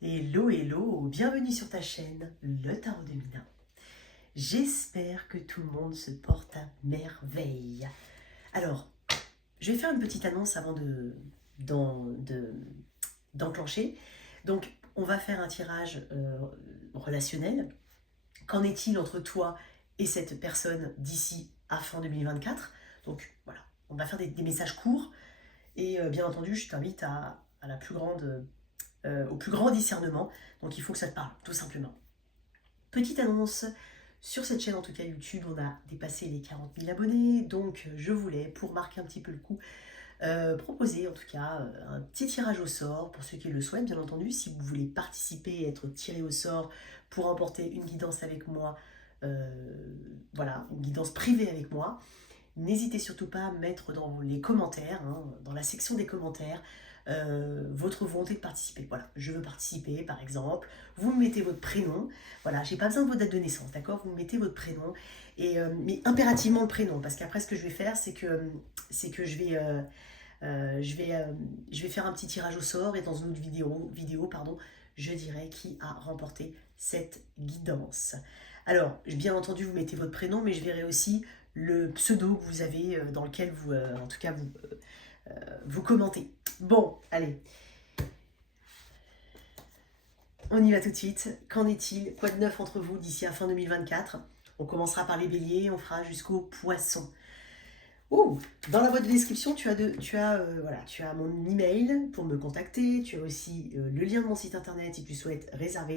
Hello, hello, bienvenue sur ta chaîne, le Tarot de Mina. J'espère que tout le monde se porte à merveille. Alors, je vais faire une petite annonce avant d'enclencher. Donc, on va faire un tirage relationnel. Qu'en est-il entre toi et cette personne d'ici à fin 2024? Donc, voilà, on va faire des messages courts. Et bien entendu, je t'invite au plus grand discernement. Donc il faut que ça te parle, tout simplement. Petite annonce, sur cette chaîne, en tout cas YouTube, on a dépassé les 40 000 abonnés. Donc je voulais, pour marquer un petit peu le coup, proposer en tout cas un petit tirage au sort pour ceux qui le souhaitent, bien entendu. Si vous voulez participer et être tiré au sort pour emporter une guidance avec moi, voilà, une guidance privée avec moi, n'hésitez surtout pas à mettre dans les commentaires, hein, dans la section des commentaires, votre volonté de participer. Voilà, je veux participer par exemple. Vous me mettez votre prénom. Voilà, j'ai pas besoin de votre date de naissance, d'accord? Vous me mettez votre prénom, mais impérativement le prénom, parce qu'après ce que je vais faire, c'est que je vais faire un petit tirage au sort et dans une autre vidéo pardon, je dirai qui a remporté cette guidance. Alors, bien entendu, vous mettez votre prénom, mais je verrai aussi le pseudo que vous avez dans lequel vous, en tout cas, vous commentez. Bon, allez, on y va tout de suite. Qu'en est-il? Quoi de neuf entre vous d'ici à fin 2024? On commencera par les béliers, on fera jusqu'aux poissons. Oh, dans la boîte de description, tu as mon email pour me contacter. Tu as aussi le lien de mon site internet si tu souhaites réserver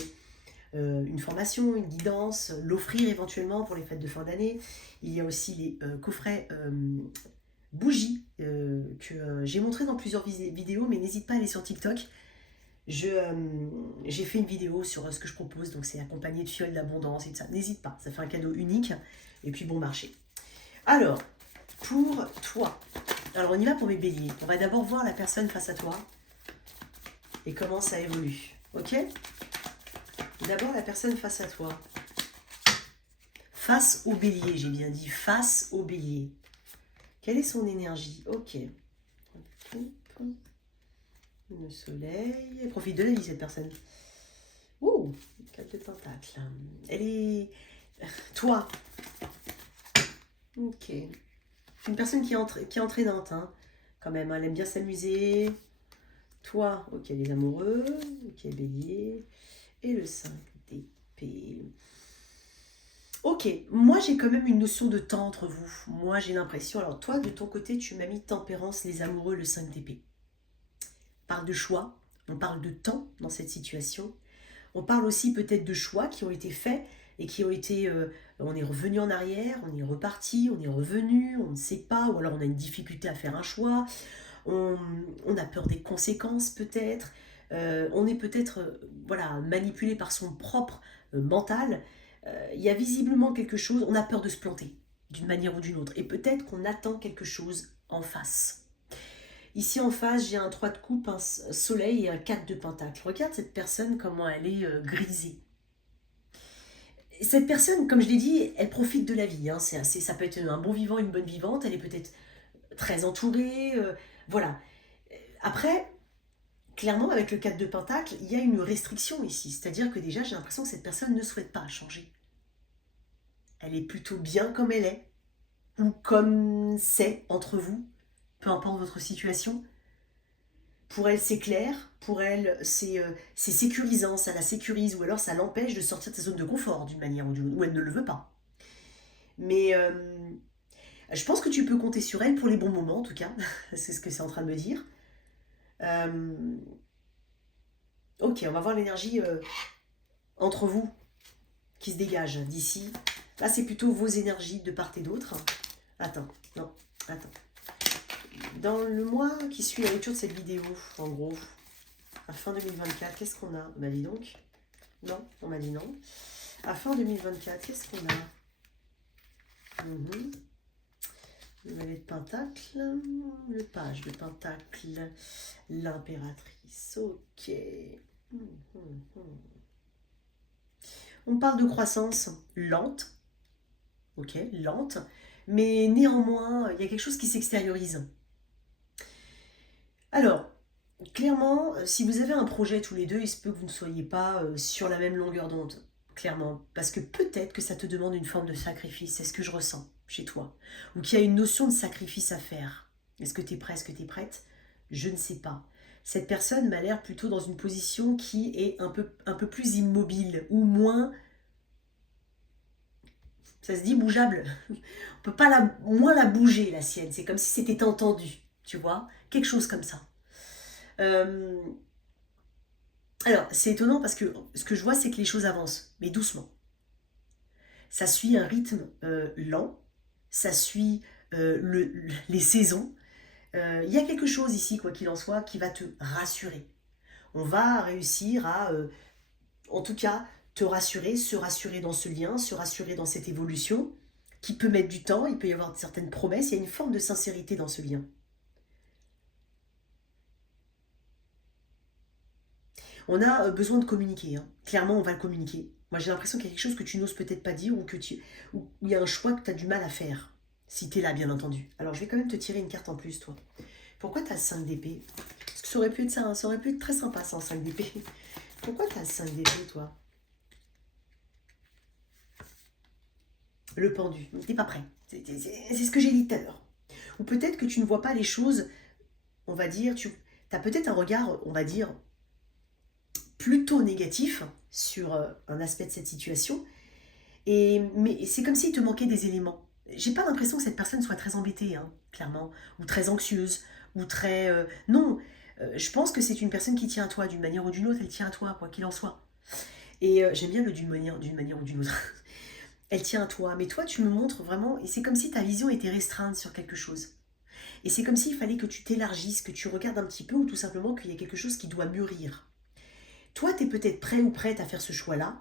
une formation, une guidance, l'offrir éventuellement pour les fêtes de fin d'année. Il y a aussi les coffrets bougies que j'ai montré dans plusieurs vidéos, mais n'hésite pas à aller sur TikTok. J'ai fait une vidéo sur ce que je propose, donc c'est accompagné de fioles d'abondance et de ça. N'hésite pas, ça fait un cadeau unique et puis bon marché. Alors, pour toi, alors on y va pour mes béliers. On va d'abord voir la personne face à toi et comment ça évolue. Ok? D'abord la personne face à toi. Face au bélier, j'ai bien dit face au bélier. Quelle est son énergie? Ok. Le soleil. Elle profite de la vie, cette personne. Ouh, 4 de pentacles. Elle est... Toi. Ok. Une personne qui est entraînante, hein, quand même. Elle aime bien s'amuser. Toi, ok, les amoureux. Ok, bélier. Et le 5 d'épée. Ok, moi j'ai quand même une notion de temps entre vous. Moi j'ai l'impression, alors toi de ton côté tu m'as mis tempérance, les amoureux, le 5 d'épée. On parle de choix, on parle de temps dans cette situation. On parle aussi peut-être de choix qui ont été faits et qui ont été... on est revenu en arrière, on est reparti, on est revenu, on ne sait pas, ou alors on a une difficulté à faire un choix, on a peur des conséquences peut-être, on est peut-être voilà, manipulé par son propre mental. Il y a visiblement quelque chose, on a peur de se planter d'une manière ou d'une autre. Et peut-être qu'on attend quelque chose en face. Ici en face, j'ai un 3 de coupe, un soleil et un 4 de pentacle. Regarde cette personne, comment elle est grisée. Cette personne, comme je l'ai dit, elle profite de la vie. Hein. Ça peut être un bon vivant, une bonne vivante. Elle est peut-être très entourée. Voilà. Après, clairement, avec le 4 de pentacle, il y a une restriction ici. C'est-à-dire que déjà, j'ai l'impression que cette personne ne souhaite pas changer. Elle est plutôt bien comme elle est, ou comme c'est entre vous, peu importe votre situation. Pour elle, c'est clair, pour elle, c'est sécurisant, ça la sécurise, ou alors ça l'empêche de sortir de sa zone de confort d'une manière ou d'une autre, ou elle ne le veut pas. Mais je pense que tu peux compter sur elle pour les bons moments, en tout cas, c'est ce que c'est en train de me dire. Ok, on va voir l'énergie entre vous qui se dégage d'ici. Là, c'est plutôt vos énergies de part et d'autre. Attends, non, attends. Dans le mois qui suit la lecture de cette vidéo, en gros, à fin 2024, qu'est-ce qu'on a? On m'a dit donc? Non, on m'a dit non. À fin 2024, qu'est-ce qu'on a? Le valet de pentacle, le page de pentacle, l'impératrice. Ok. On parle de croissance lente. Ok, lente. Mais néanmoins, il y a quelque chose qui s'extériorise. Alors, clairement, si vous avez un projet tous les deux, il se peut que vous ne soyez pas sur la même longueur d'onde. Clairement. Parce que peut-être que ça te demande une forme de sacrifice. C'est ce que je ressens chez toi. Ou qu'il y a une notion de sacrifice à faire. Est-ce que tu es prêt? Est-ce que tu es prête? Je ne sais pas. Cette personne m'a l'air plutôt dans une position qui est un peu plus immobile. Ou moins... Ça se dit bougeable. On peut pas moins la bouger, la sienne. C'est comme si c'était entendu. Tu vois? Quelque chose comme ça. Euh, Alors, c'est étonnant parce que ce que je vois, c'est que les choses avancent, mais doucement. Ça suit un rythme lent, ça suit les saisons. Il y a quelque chose ici, quoi qu'il en soit, qui va te rassurer. On va réussir à, en tout cas, te rassurer, se rassurer dans ce lien, se rassurer dans cette évolution, qui peut mettre du temps, il peut y avoir certaines promesses, il y a une forme de sincérité dans ce lien. On a besoin de communiquer, hein. Clairement, on va le communiquer. Moi, j'ai l'impression qu'il y a quelque chose que tu n'oses peut-être pas dire ou il y a un choix que tu as du mal à faire. Si tu es là, bien entendu. Alors, je vais quand même te tirer une carte en plus, toi. Pourquoi tu as 5 d'épée? Parce que ça aurait pu être ça, hein. Ça aurait pu être très sympa, ça, en 5 d'épée. Pourquoi tu as 5 d'épée, toi? Le pendu. T'es pas prêt. C'est ce que j'ai dit tout à l'heure. Ou peut-être que tu ne vois pas les choses, on va dire, tu as peut-être un regard, on va dire, plutôt négatif sur un aspect de cette situation. Mais c'est comme s'il te manquait des éléments. J'ai pas l'impression que cette personne soit très embêtée, hein, clairement, ou très anxieuse, ou très... non, je pense que c'est une personne qui tient à toi d'une manière ou d'une autre, elle tient à toi, quoi qu'il en soit. Et j'aime bien le d'une manière ou d'une autre. Elle tient à toi, mais toi tu me montres vraiment, et c'est comme si ta vision était restreinte sur quelque chose. Et c'est comme s'il fallait que tu t'élargisses, que tu regardes un petit peu, ou tout simplement qu'il y a quelque chose qui doit mûrir. Toi, tu es peut-être prêt ou prête à faire ce choix-là,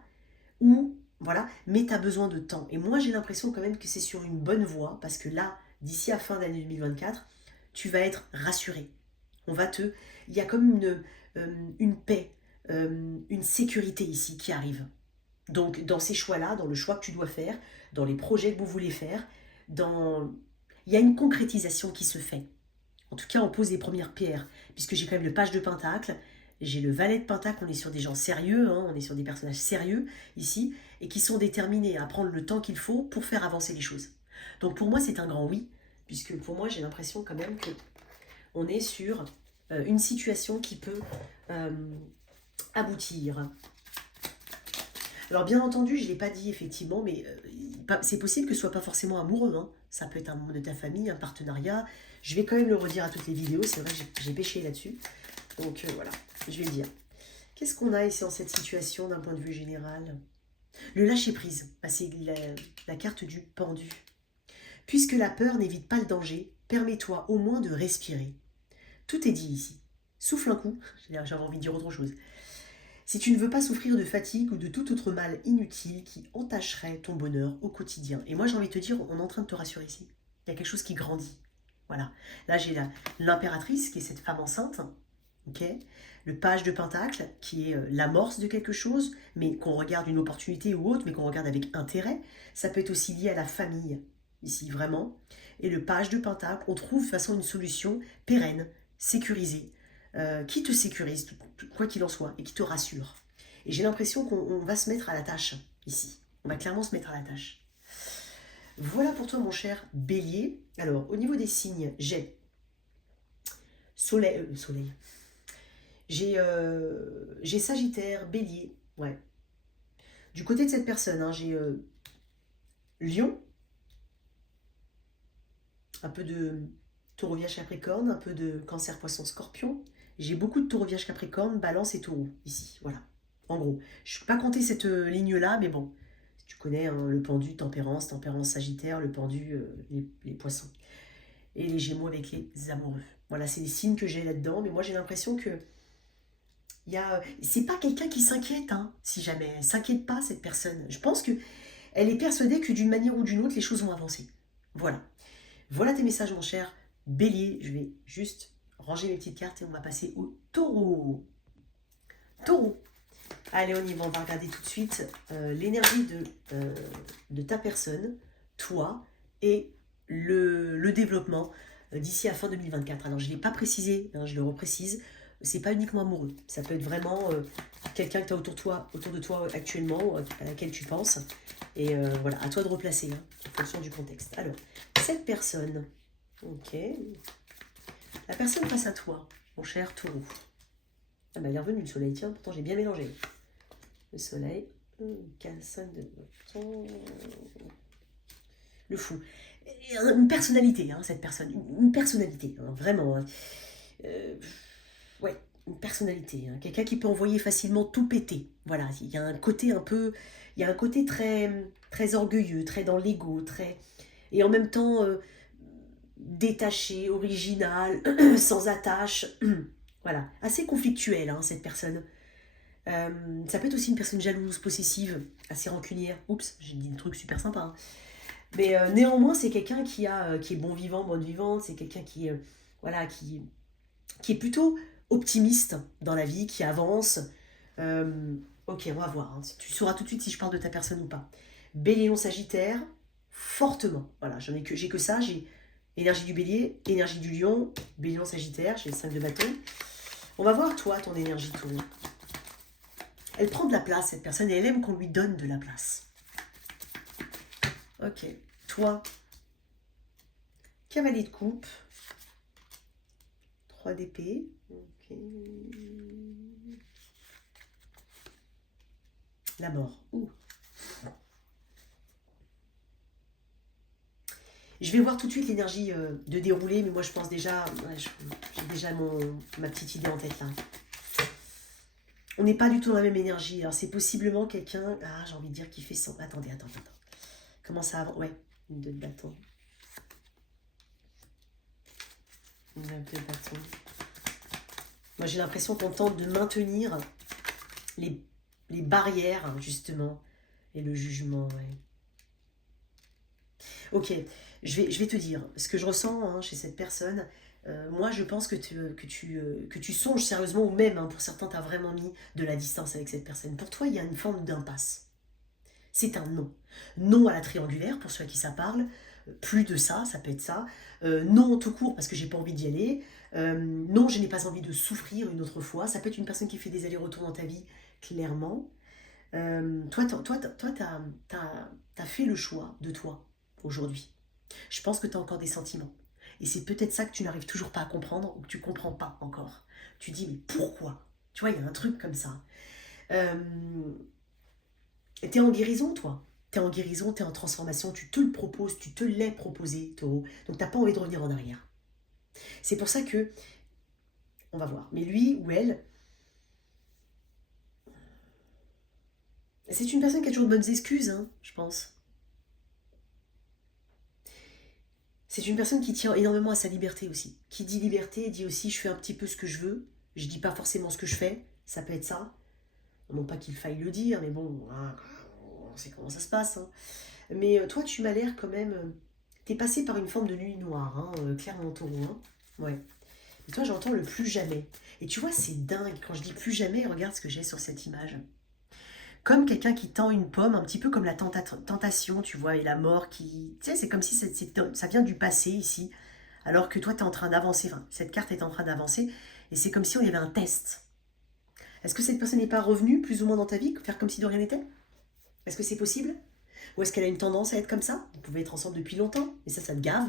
ou voilà, mais tu as besoin de temps. Et moi, j'ai l'impression quand même que c'est sur une bonne voie, parce que là, d'ici à fin d'année 2024, tu vas être rassuré. On va te... Il y a comme une paix, une sécurité ici qui arrive. Donc, dans ces choix-là, dans le choix que tu dois faire, dans les projets que vous voulez faire, dans... il y a une concrétisation qui se fait. En tout cas, on pose les premières pierres, puisque j'ai quand même le page de Pentacle, j'ai le valet de Pentacle, on est sur des gens sérieux, hein, on est sur des personnages sérieux ici, et qui sont déterminés à prendre le temps qu'il faut pour faire avancer les choses. Donc pour moi, c'est un grand oui, puisque pour moi, j'ai l'impression quand même que on est sur une situation qui peut euh, aboutir. Alors bien entendu, je ne l'ai pas dit effectivement, mais c'est possible que ce soit pas forcément amoureux, hein. Ça peut être un membre de ta famille, un partenariat. Je vais quand même le redire à toutes les vidéos, c'est vrai que j'ai pêché là-dessus. Donc voilà, je vais le dire. Qu'est-ce qu'on a ici dans cette situation d'un point de vue général? Le lâcher-prise, bah, c'est la carte du pendu. Puisque la peur n'évite pas le danger, permets-toi au moins de respirer. Tout est dit ici. Souffle un coup, j'avais envie de dire autre chose. Si tu ne veux pas souffrir de fatigue ou de tout autre mal inutile qui entacherait ton bonheur au quotidien. Et moi j'ai envie de te dire, on est en train de te rassurer ici. Il y a quelque chose qui grandit. Voilà. Là j'ai l'impératrice qui est cette femme enceinte. Okay, le page de Pentacle qui est l'amorce de quelque chose, mais qu'on regarde une opportunité ou autre, mais qu'on regarde avec intérêt. Ça peut être aussi lié à la famille, ici vraiment. Et le page de Pentacle, on trouve de toute façon une solution pérenne, sécurisée, qui te sécurise, quoi qu'il en soit, et qui te rassure. Et j'ai l'impression qu'on va se mettre à la tâche, ici. On va clairement se mettre à la tâche. Voilà pour toi, mon cher Bélier. Alors, au niveau des signes, j'ai Soleil. J'ai Sagittaire, Bélier, ouais. Du côté de cette personne, hein, j'ai Lion, un peu de Taureau, Vierge, Capricorne, un peu de Cancer, Poisson, Scorpion. J'ai beaucoup de Taureau, Vierge, Capricorne, Balance et Taureau, ici, voilà. En gros, je ne peux pas compter cette ligne-là, mais bon, tu connais hein, le pendu, Tempérance, Sagittaire, le pendu, les Poissons. Et les Gémeaux avec les amoureux. Voilà, c'est les signes que j'ai là-dedans, mais moi j'ai l'impression que c'est pas quelqu'un qui s'inquiète, hein, si jamais. Elle s'inquiète pas, cette personne. Je pense que elle est persuadée que d'une manière ou d'une autre, les choses vont avancer. Voilà. Voilà tes messages, mon cher Bélier. Je vais juste ranger mes petites cartes et on va passer au Taureau. Taureau. Allez, on y va. On va regarder tout de suite l'énergie de ta personne, toi, et le développement d'ici à fin 2024. Alors, je ne l'ai pas précisé, hein, je le reprécise. c'est pas uniquement amoureux. Ça peut être vraiment quelqu'un que tu as autour de toi actuellement, à laquelle tu penses. Et voilà, à toi de replacer, hein, en fonction du contexte. Alors, cette personne, ok, la personne face à toi, mon cher taureau. Ah bah il est revenu le soleil, tiens, pourtant j'ai bien mélangé. Le soleil, 5 de le fou. Une personnalité, hein, cette personne, une personnalité, hein, vraiment. Hein. Ouais, une personnalité, hein, quelqu'un qui peut envoyer facilement tout péter. Voilà, il y a un côté un peu, il y a un côté très, très orgueilleux, très dans l'ego, très et en même temps détaché, original, sans attache. Voilà, assez conflictuelle, hein, cette personne. Ça peut être aussi une personne jalouse, possessive, assez rancunière. Oups, j'ai dit un truc super sympa. Hein. Mais néanmoins, c'est quelqu'un qui est bon vivant, bonne vivante. C'est quelqu'un voilà, qui est plutôt optimiste dans la vie, qui avance. Ok, on va voir. Hein. Tu sauras tout de suite si je parle de ta personne ou pas. Bélier, Lion, Sagittaire, fortement. Voilà, j'ai que ça. J'ai énergie du Bélier, énergie du Lion, Bélier, Lion, Sagittaire. J'ai le 5 de bâton. On va voir, toi, ton énergie, Taureau. Elle prend de la place, cette personne, et elle aime qu'on lui donne de la place. Ok. Toi, cavalier de coupe, 3 d'épée. Ok. La mort. Ouh. Je vais voir tout de suite l'énergie de dérouler, mais moi je pense déjà, j'ai déjà ma petite idée en tête là. On n'est pas du tout dans la même énergie. Alors c'est possiblement quelqu'un, j'ai envie de dire qui fait son... Attendez. Comment ça avance? Ouais, une 2 de bâton. Une 9 de bâton. Moi j'ai l'impression qu'on tente de maintenir les barrières, justement, et le jugement, ouais. Ok, je vais te dire ce que je ressens hein, chez cette personne. Moi, je pense que tu songes sérieusement, ou même, hein, pour certains, tu as vraiment mis de la distance avec cette personne. Pour toi, il y a une forme d'impasse. C'est un non. Non à la triangulaire, pour ceux à qui ça parle. Plus de ça, ça peut être ça. Non tout court, parce que j'ai pas envie d'y aller. Non, je n'ai pas envie de souffrir une autre fois. Ça peut être une personne qui fait des allers-retours dans ta vie, clairement. Toi, t'as fait le choix de toi aujourd'hui. Je pense que tu as encore des sentiments. Et c'est peut-être ça que tu n'arrives toujours pas à comprendre ou que tu ne comprends pas encore. Tu dis, mais pourquoi? Tu vois, il y a un truc comme ça. Tu es en guérison, toi. Tu es en guérison, tu es en transformation, tu te le proposes, tu te l'es proposé, Taureau. Donc tu n'as pas envie de revenir en arrière. C'est pour ça que, on va voir, mais lui ou elle, c'est une personne qui a toujours de bonnes excuses, hein, je pense. C'est une personne qui tient énormément à sa liberté aussi. Qui dit liberté, dit aussi je fais un petit peu ce que je veux. Je dis pas forcément ce que je fais. Ça peut être ça. Non pas qu'il faille le dire, mais bon, hein, on sait comment ça se passe. Hein. Mais toi, tu m'as l'air quand même... T'es passé par une forme de nuit noire, hein, clairement taureau. Hein. Ouais. Et toi, j'entends le plus jamais. Et tu vois, c'est dingue. Quand je dis plus jamais, regarde ce que j'ai sur cette image. Comme quelqu'un qui tend une pomme, un petit peu comme la tentation, tu vois, et la mort qui... Tu sais, c'est comme si ça vient du passé ici, alors que toi, tu es en train d'avancer, enfin, cette carte est en train d'avancer, et c'est comme si on y avait un test. Est-ce que cette personne n'est pas revenue plus ou moins dans ta vie, faire comme si de rien n'était? Est-ce que c'est possible? Ou est-ce qu'elle a une tendance à être comme ça? Vous pouvez être ensemble depuis longtemps, mais ça te gave.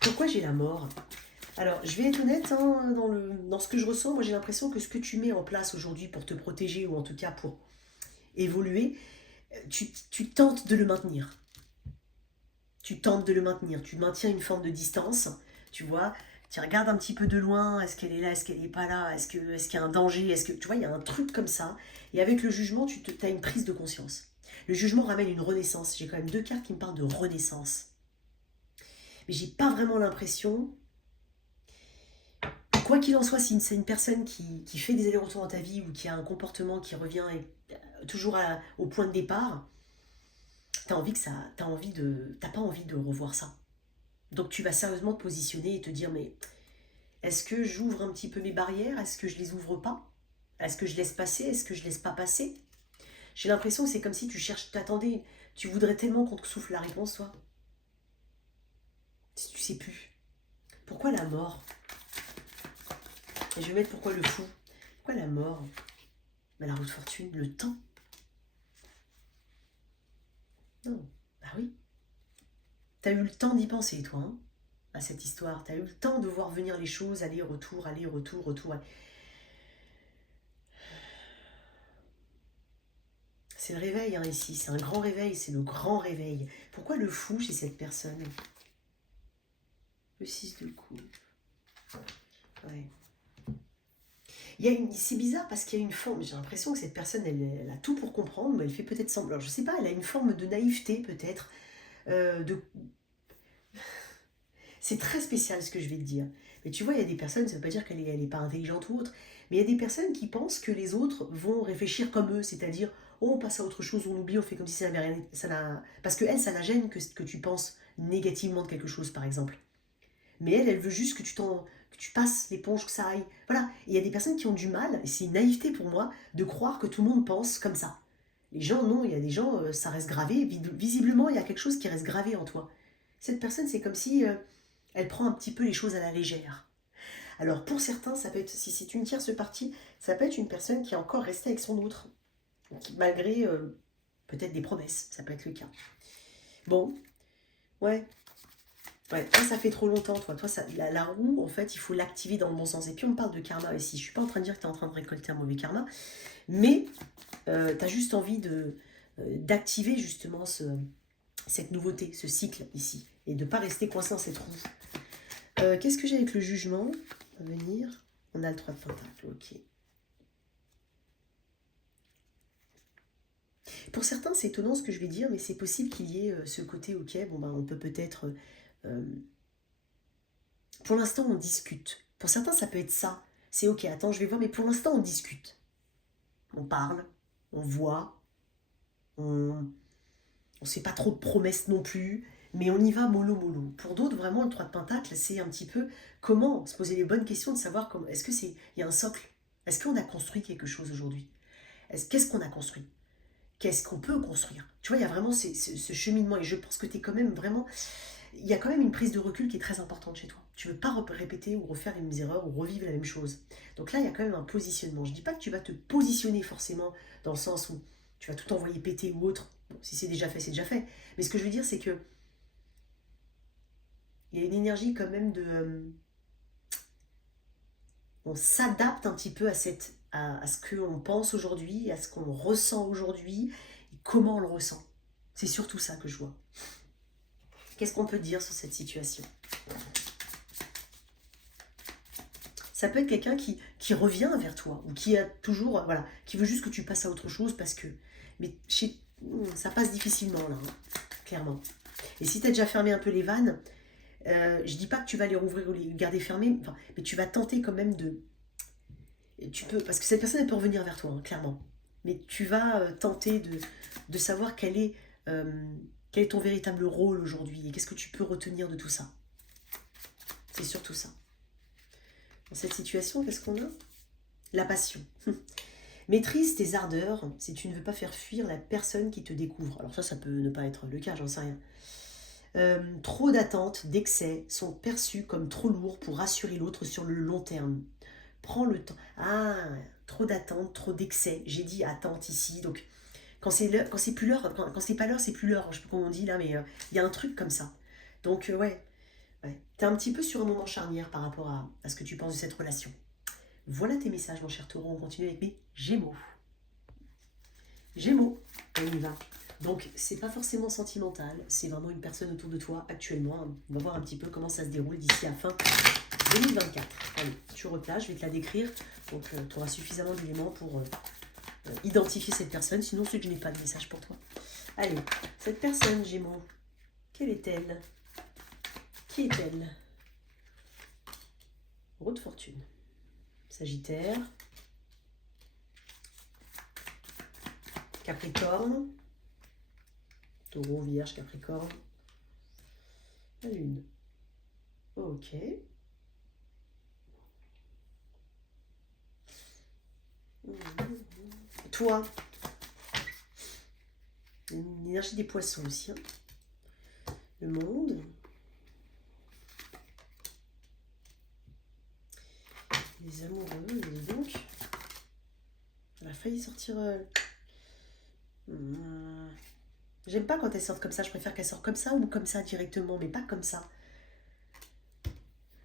Pourquoi j'ai la mort? Alors, je vais être honnête, hein, dans ce que je ressens, moi j'ai l'impression que ce que tu mets en place aujourd'hui pour te protéger, ou en tout cas pour évoluer, tu tentes de le maintenir. Tu tentes de le maintenir. Tu maintiens une forme de distance, tu vois. Tu regardes un petit peu de loin, est-ce qu'elle est là, est-ce qu'elle n'est pas là, est-ce qu'il y a un danger, est-ce que tu vois, il y a un truc comme ça. Et avec le jugement, tu as une prise de conscience. Le jugement ramène une renaissance. J'ai quand même 2 cartes qui me parlent de renaissance. Mais j'ai pas vraiment l'impression. Quoi qu'il en soit, si c'est une personne qui fait des allers-retours dans ta vie ou qui a un comportement qui revient toujours au point de départ, t'as pas envie de revoir ça. Donc tu vas sérieusement te positionner et te dire, mais est-ce que j'ouvre un petit peu mes barrières? Est-ce que je les ouvre pas? Est-ce que je laisse passer? Est-ce que je laisse pas passer? J'ai l'impression que c'est comme si tu cherches, t'attendais, tu voudrais tellement qu'on te souffle la réponse, toi. Tu sais plus. Pourquoi la mort? Et je vais mettre pourquoi le fou. Pourquoi la mort? Ben, la roue de fortune, le temps. Non, bah oui. T'as eu le temps d'y penser, toi, hein, à cette histoire. T'as eu le temps de voir venir les choses, aller, retour, retour. C'est le réveil, hein, ici. C'est un grand réveil, c'est le grand réveil. Pourquoi le fou chez cette personne? Le 6 de coupe. Ouais. C'est bizarre parce qu'il y a une forme, j'ai l'impression que cette personne, elle a tout pour comprendre, mais elle fait peut-être semblant. Alors, je sais pas, elle a une forme de naïveté peut-être. De... C'est très spécial ce que je vais te dire. Mais tu vois, il y a des personnes, ça ne veut pas dire qu'elle n'est pas intelligente ou autre, mais il y a des personnes qui pensent que les autres vont réfléchir comme eux, c'est-à-dire, oh, on passe à autre chose, on oublie, on fait comme si ça n'avait rien... Parce que elle, ça la gêne que tu penses négativement de quelque chose, par exemple. Mais elle veut juste que tu passes l'éponge, que ça aille. Voilà. Et il y a des personnes qui ont du mal, et c'est une naïveté pour moi, de croire que tout le monde pense comme ça. Les gens, non, il y a des gens, ça reste gravé. Visiblement, il y a quelque chose qui reste gravé en toi. Cette personne, c'est comme si elle prend un petit peu les choses à la légère. Alors, pour certains, ça peut être, si c'est une tierce partie, ça peut être une personne qui est encore restée avec son autre, malgré peut-être des promesses, ça peut être le cas. Bon, ouais. Ouais, toi, ça fait trop longtemps, toi ça, la roue, en fait, il faut l'activer dans le bon sens. Et puis, on parle de karma ici. Je ne suis pas en train de dire que tu es en train de récolter un mauvais karma, mais tu as juste envie d'activer justement cette nouveauté, ce cycle ici, et de ne pas rester coincé dans cette roue. Qu'est-ce que j'ai avec le jugement à venir? On a le 3 de Pentacle, ok. Pour certains, c'est étonnant ce que je vais dire, mais c'est possible qu'il y ait ce côté, ok, bon, ben, on peut peut-être... pour l'instant, on discute. Pour certains, ça peut être ça. C'est ok, attends, je vais voir, mais pour l'instant, on discute. On parle, on voit, on ne se fait pas trop de promesses non plus, mais on y va mollo. Pour d'autres, vraiment, le 3 de Pentacle, c'est un petit peu comment se poser les bonnes questions, de savoir comment, est-ce qu'il y a un socle? Est-ce qu'on a construit quelque chose aujourd'hui? Qu'est-ce qu'on a construit? Qu'est-ce qu'on peut construire? Tu vois, il y a vraiment ce cheminement, et je pense que tu es quand même vraiment... Il y a quand même une prise de recul qui est très importante chez toi. Tu ne veux pas répéter ou refaire les mêmes erreurs ou revivre la même chose. Donc là, il y a quand même un positionnement. Je ne dis pas que tu vas te positionner forcément dans le sens où tu vas tout envoyer péter ou autre. Bon, si c'est déjà fait, c'est déjà fait. Mais ce que je veux dire, c'est que il y a une énergie quand même de... on s'adapte un petit peu à ce qu'on pense aujourd'hui, à ce qu'on ressent aujourd'hui, et comment on le ressent. C'est surtout ça que je vois. Qu'est-ce qu'on peut dire sur cette situation? Ça peut être quelqu'un qui revient vers toi, ou qui a toujours, voilà, qui veut juste que tu passes à autre chose parce que... Mais ça passe difficilement là, hein, clairement. Et si tu as déjà fermé un peu les vannes, je dis pas que tu vas les rouvrir ou les garder fermées, enfin, mais tu vas tenter quand même de... Tu peux, parce que cette personne, elle peut revenir vers toi, hein, clairement. Mais tu vas tenter de savoir quel est ton véritable rôle aujourd'hui et qu'est-ce que tu peux retenir de tout ça. C'est surtout ça. Dans cette situation, qu'est-ce qu'on a? La passion. Maîtrise tes ardeurs si tu ne veux pas faire fuir la personne qui te découvre. Alors ça peut ne pas être le cas, j'en sais rien. Trop d'attentes, d'excès sont perçus comme trop lourds pour rassurer l'autre sur le long terme. Prends le temps. Ah, trop d'attentes, trop d'excès. J'ai dit attente ici, donc quand c'est plus l'heure, quand c'est pas l'heure, c'est plus l'heure. Je sais pas comment on dit là, mais il y a un truc comme ça. Donc ouais. Tu es un petit peu sur un moment charnière par rapport à ce que tu penses de cette relation. Voilà tes messages, mon cher taureau. On continue avec mes Gémeaux. Gémeaux, on y va. Donc, c'est pas forcément sentimental. C'est vraiment une personne autour de toi actuellement. On va voir un petit peu comment ça se déroule d'ici à fin 2024. Allez, tu replaces, je vais te la décrire. Donc, tu auras suffisamment d'éléments pour identifier cette personne. Sinon, c'est que je n'ai pas de message pour toi. Allez, cette personne, Gémeaux, quelle est-elle? Qui est-elle? Roue de fortune. Sagittaire. Capricorne. Taureau, Vierge, Capricorne. La Lune. Ok. Toi. L'énergie des poissons aussi. Hein. Le monde. Les amoureux, et donc, elle a failli sortir... J'aime pas quand elles sortent comme ça, je préfère qu'elles sortent comme ça ou comme ça directement, mais pas comme ça.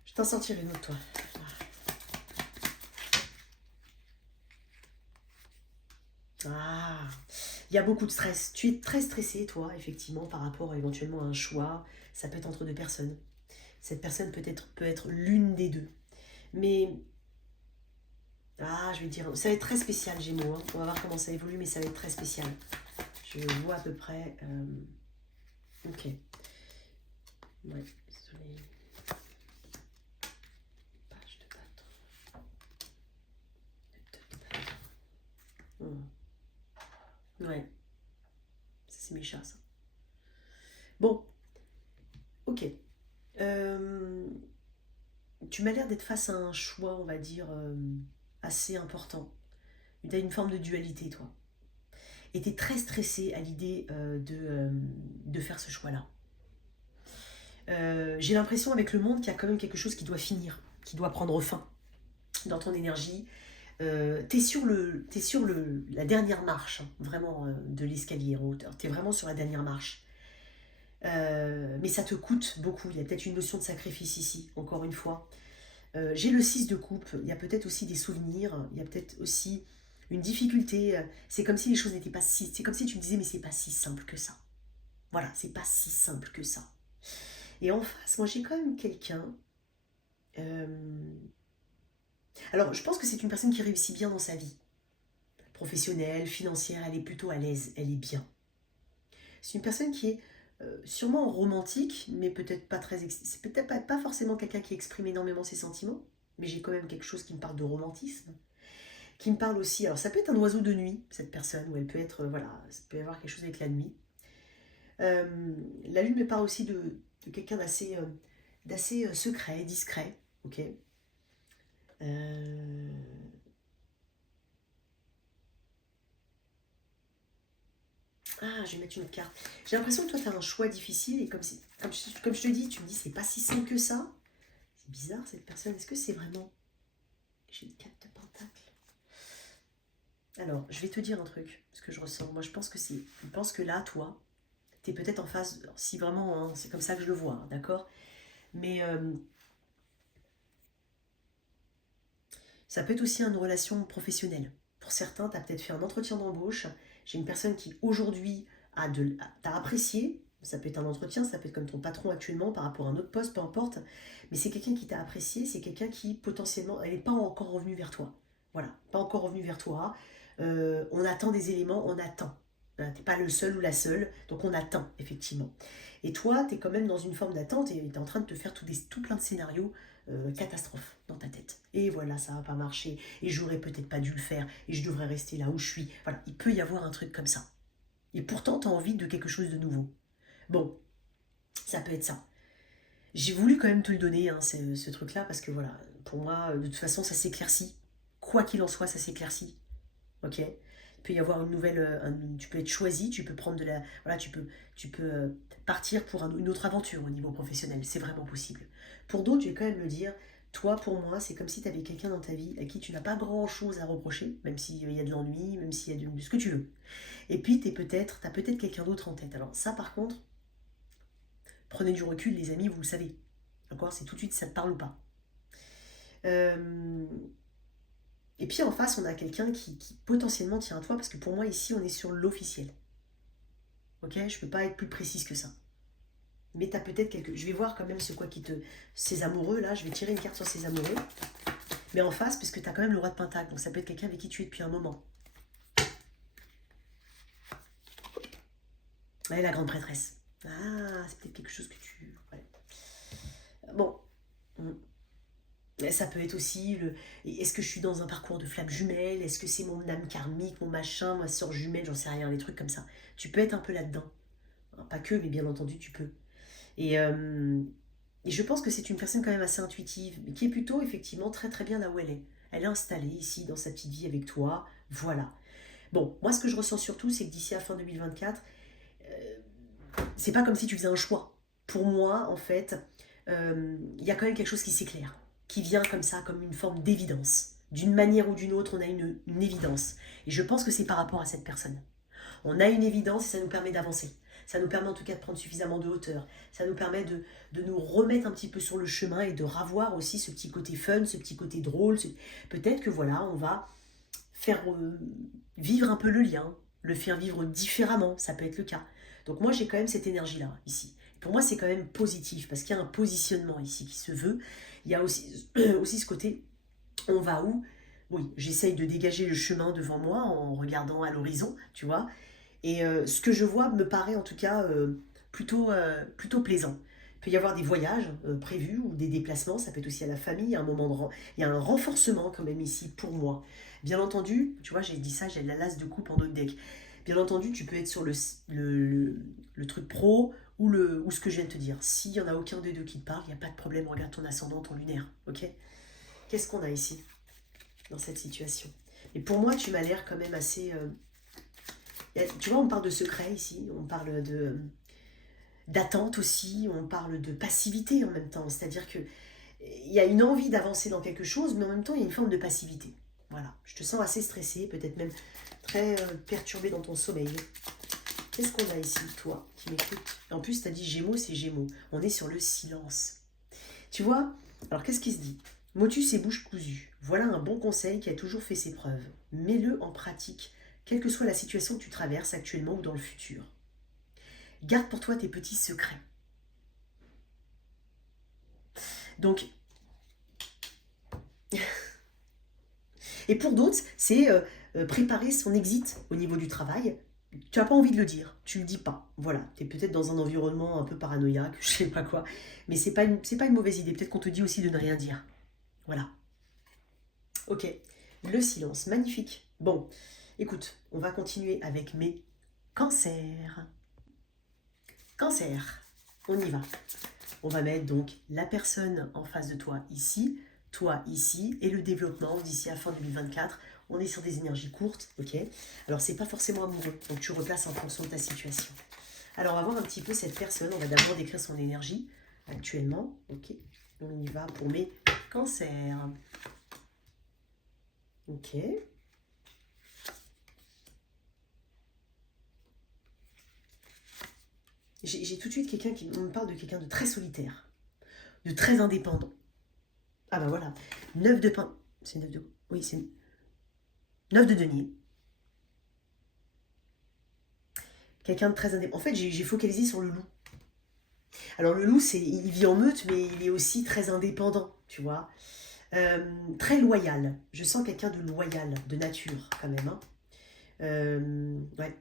Je t'en sortirai une autre, toi. Ah, il y a beaucoup de stress. Tu es très stressé, toi, effectivement, par rapport à éventuellement un choix. Ça peut être entre deux personnes. Cette personne peut être l'une des deux. Mais, je vais dire, ça va être très spécial, Gémeaux. Hein. On va voir comment ça évolue, mais ça va être très spécial. Je vois à peu près... Ok. Ouais, désolé. Page de bâton. Ouais. Ça, c'est mes chats, ça. Bon, ok. Tu m'as l'air d'être face à un choix, on va dire, assez important. Tu as une forme de dualité, toi. Et tu es très stressé à l'idée de faire ce choix-là. J'ai l'impression avec le monde qu'il y a quand même quelque chose qui doit finir, qui doit prendre fin dans ton énergie. T'es sur la dernière marche, hein, vraiment, de l'escalier en hauteur. T'es vraiment sur la dernière marche. Mais ça te coûte beaucoup. Il y a peut-être une notion de sacrifice ici, encore une fois. J'ai le 6 de coupe. Il y a peut-être aussi des souvenirs. Il y a peut-être aussi une difficulté. C'est comme si les choses n'étaient pas si... C'est comme si tu me disais, mais c'est pas si simple que ça. Voilà, c'est pas si simple que ça. Et en face, moi, j'ai quand même quelqu'un... Alors, je pense que c'est une personne qui réussit bien dans sa vie. Professionnelle, financière, elle est plutôt à l'aise, elle est bien. C'est une personne qui est sûrement romantique, mais peut-être pas très... C'est peut-être pas forcément quelqu'un qui exprime énormément ses sentiments, mais j'ai quand même quelque chose qui me parle de romantisme, qui me parle aussi... Alors, ça peut être un oiseau de nuit, cette personne, ou elle peut être... voilà, ça peut y avoir quelque chose avec la nuit. La lune me parle aussi de quelqu'un d'assez secret, discret, ok. Je vais mettre une autre carte. J'ai l'impression que toi, tu as un choix difficile et comme je te dis, tu me dis, c'est pas si simple que ça. C'est bizarre, cette personne. Est-ce que c'est vraiment... J'ai une carte de pentacle. Alors, je vais te dire un truc, ce que je ressens. Moi, je pense que là, toi, tu es peut-être en phase... Si vraiment, hein, c'est comme ça que je le vois, hein, d'accord. Mais ça peut être aussi une relation professionnelle. Pour certains, tu as peut-être fait un entretien d'embauche. J'ai une personne qui, aujourd'hui, t'a apprécié. Ça peut être un entretien, ça peut être comme ton patron actuellement par rapport à un autre poste, peu importe. Mais c'est quelqu'un qui t'a apprécié, c'est quelqu'un qui, potentiellement, elle n'est pas encore revenue vers toi. Voilà, pas encore revenue vers toi. On attend des éléments, on attend. Tu n'es pas le seul ou la seule, donc on attend, effectivement. Et toi, tu es quand même dans une forme d'attente et tu es en train de te faire tout plein de scénarios catastrophes dans ta tête. Et voilà, ça va pas marcher. Et j'aurais peut-être pas dû le faire. Et je devrais rester là où je suis. Voilà, il peut y avoir un truc comme ça. Et pourtant, tu as envie de quelque chose de nouveau. Bon, ça peut être ça. J'ai voulu quand même te le donner, hein, ce truc-là, parce que voilà, pour moi, de toute façon, ça s'éclaircit. Quoi qu'il en soit, ça s'éclaircit. Ok. Il peut y avoir une nouvelle... tu peux être choisi, tu peux prendre de la... Voilà, tu peux partir pour une autre aventure au niveau professionnel. C'est vraiment possible. Pour d'autres, je vais quand même le dire, toi, pour moi, c'est comme si tu avais quelqu'un dans ta vie à qui tu n'as pas grand-chose à reprocher, même s'il y a de l'ennui, même s'il y a de ce que tu veux. Et puis, tu as peut-être quelqu'un d'autre en tête. Alors ça, par contre, prenez du recul, les amis, vous le savez. D'accord. C'est tout de suite, ça te parle ou pas. Et puis en face, on a quelqu'un qui potentiellement tient à toi, parce que pour moi, ici, on est sur l'officiel. Ok. Je ne peux pas être plus précise que ça. Mais tu as peut-être quelque... Je vais voir quand même ces amoureux, là, je vais tirer une carte sur ces amoureux. Mais en face, parce que tu as quand même le roi de pentacle, donc ça peut être quelqu'un avec qui tu es depuis un moment. Ouais, la grande prêtresse. C'est peut-être quelque chose que tu... Ouais. Bon. Ça peut être aussi est-ce que je suis dans un parcours de flamme jumelle? Est-ce que c'est mon âme karmique, mon machin, ma soeur jumelle? J'en sais rien, des trucs comme ça. Tu peux être un peu là-dedans. Pas que, mais bien entendu, tu peux. Et je pense que c'est une personne quand même assez intuitive, mais qui est plutôt effectivement très très bien là où elle est. Elle est installée ici dans sa petite vie avec toi. Voilà. Bon, moi ce que je ressens surtout, c'est que d'ici à fin 2024, c'est pas comme si tu faisais un choix. Pour moi, en fait, il y a quand même quelque chose qui s'éclaire. qui vient comme ça, comme une forme d'évidence. D'une manière ou d'une autre, on a une évidence. Et je pense que c'est par rapport à cette personne. On a une évidence et ça nous permet d'avancer. Ça nous permet en tout cas de prendre suffisamment de hauteur. Ça nous permet de nous remettre un petit peu sur le chemin et de revoir aussi ce petit côté fun, ce petit côté drôle. Peut-être que voilà, on va faire vivre un peu le lien, le faire vivre différemment, ça peut être le cas. Donc moi j'ai quand même cette énergie-là ici. Pour moi c'est quand même positif parce qu'il y a un positionnement ici qui se veut. Il y a aussi, aussi ce côté, on va où? Oui, j'essaye de dégager le chemin devant moi en regardant à l'horizon, tu vois. Et ce que je vois me paraît en tout cas plutôt plaisant. Il peut y avoir des voyages prévus ou des déplacements, ça peut être aussi à la famille, il y a il y a un renforcement quand même ici pour moi. Bien entendu, tu vois, j'ai dit ça, j'ai la lasse de coupe en autre deck. Bien entendu, tu peux être sur le truc pro ou ce que je viens de te dire. S'il n'y en a aucun des deux qui te parle, il n'y a pas de problème, regarde ton ascendant, ton lunaire, ok? Qu'est-ce qu'on a ici, dans cette situation? Et pour moi, tu m'as l'air quand même assez... tu vois, on parle de secret ici, on parle d'attente aussi, on parle de passivité en même temps. C'est-à-dire que il y a une envie d'avancer dans quelque chose, mais en même temps, il y a une forme de passivité. Voilà, je te sens assez stressé, peut-être même très perturbé dans ton sommeil. Qu'est-ce qu'on a ici, toi, qui m'écoute? En plus, tu as dit Gémeaux, c'est Gémeaux. On est sur le silence. Tu vois, alors qu'est-ce qui se dit? Motus et bouche cousue. Voilà un bon conseil qui a toujours fait ses preuves. Mets-le en pratique, quelle que soit la situation que tu traverses actuellement ou dans le futur. Garde pour toi tes petits secrets. Donc, et pour d'autres, c'est préparer son exit au niveau du travail. Tu n'as pas envie de le dire, tu ne le dis pas. Voilà, tu es peut-être dans un environnement un peu paranoïaque, je sais pas quoi. Mais c'est pas une mauvaise idée. Peut-être qu'on te dit aussi de ne rien dire. Voilà. Ok, le silence, magnifique. Bon, écoute, on va continuer avec mes cancers. Cancer, on y va. On va mettre donc la personne en face de toi ici, et le développement d'ici à fin 2024. On est sur des énergies courtes, ok? Alors, c'est pas forcément amoureux, donc tu replaces en fonction de ta situation. Alors, on va voir un petit peu cette personne. On va d'abord décrire son énergie actuellement, ok? On y va pour mes cancers. Ok. J'ai tout de suite quelqu'un qui on me parle de quelqu'un de très solitaire, de très indépendant. Ah bah voilà, 9 de pain. C'est 9 de... Oui, c'est 9 de denier. Quelqu'un de très indépendant. En fait, j'ai focalisé sur le loup. Alors le loup, il vit en meute, mais il est aussi très indépendant, tu vois. Très loyal. Je sens quelqu'un de loyal, de nature, quand même. Hein. Ouais.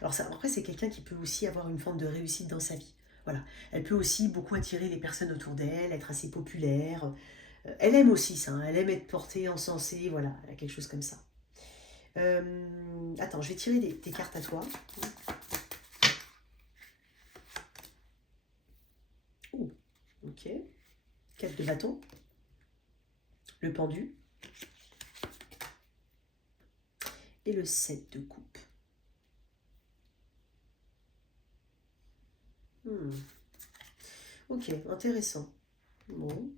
Alors ça, après, c'est quelqu'un qui peut aussi avoir une forme de réussite dans sa vie. Voilà. Elle peut aussi beaucoup attirer les personnes autour d'elle, être assez populaire. Elle aime aussi ça, hein. Elle aime être portée, encensée, voilà, elle a quelque chose comme ça. Attends, je vais tirer tes cartes à toi. Oh, ok. 4 de bâton. Le pendu. Et le 7 de coupe. Ok, intéressant. Bon.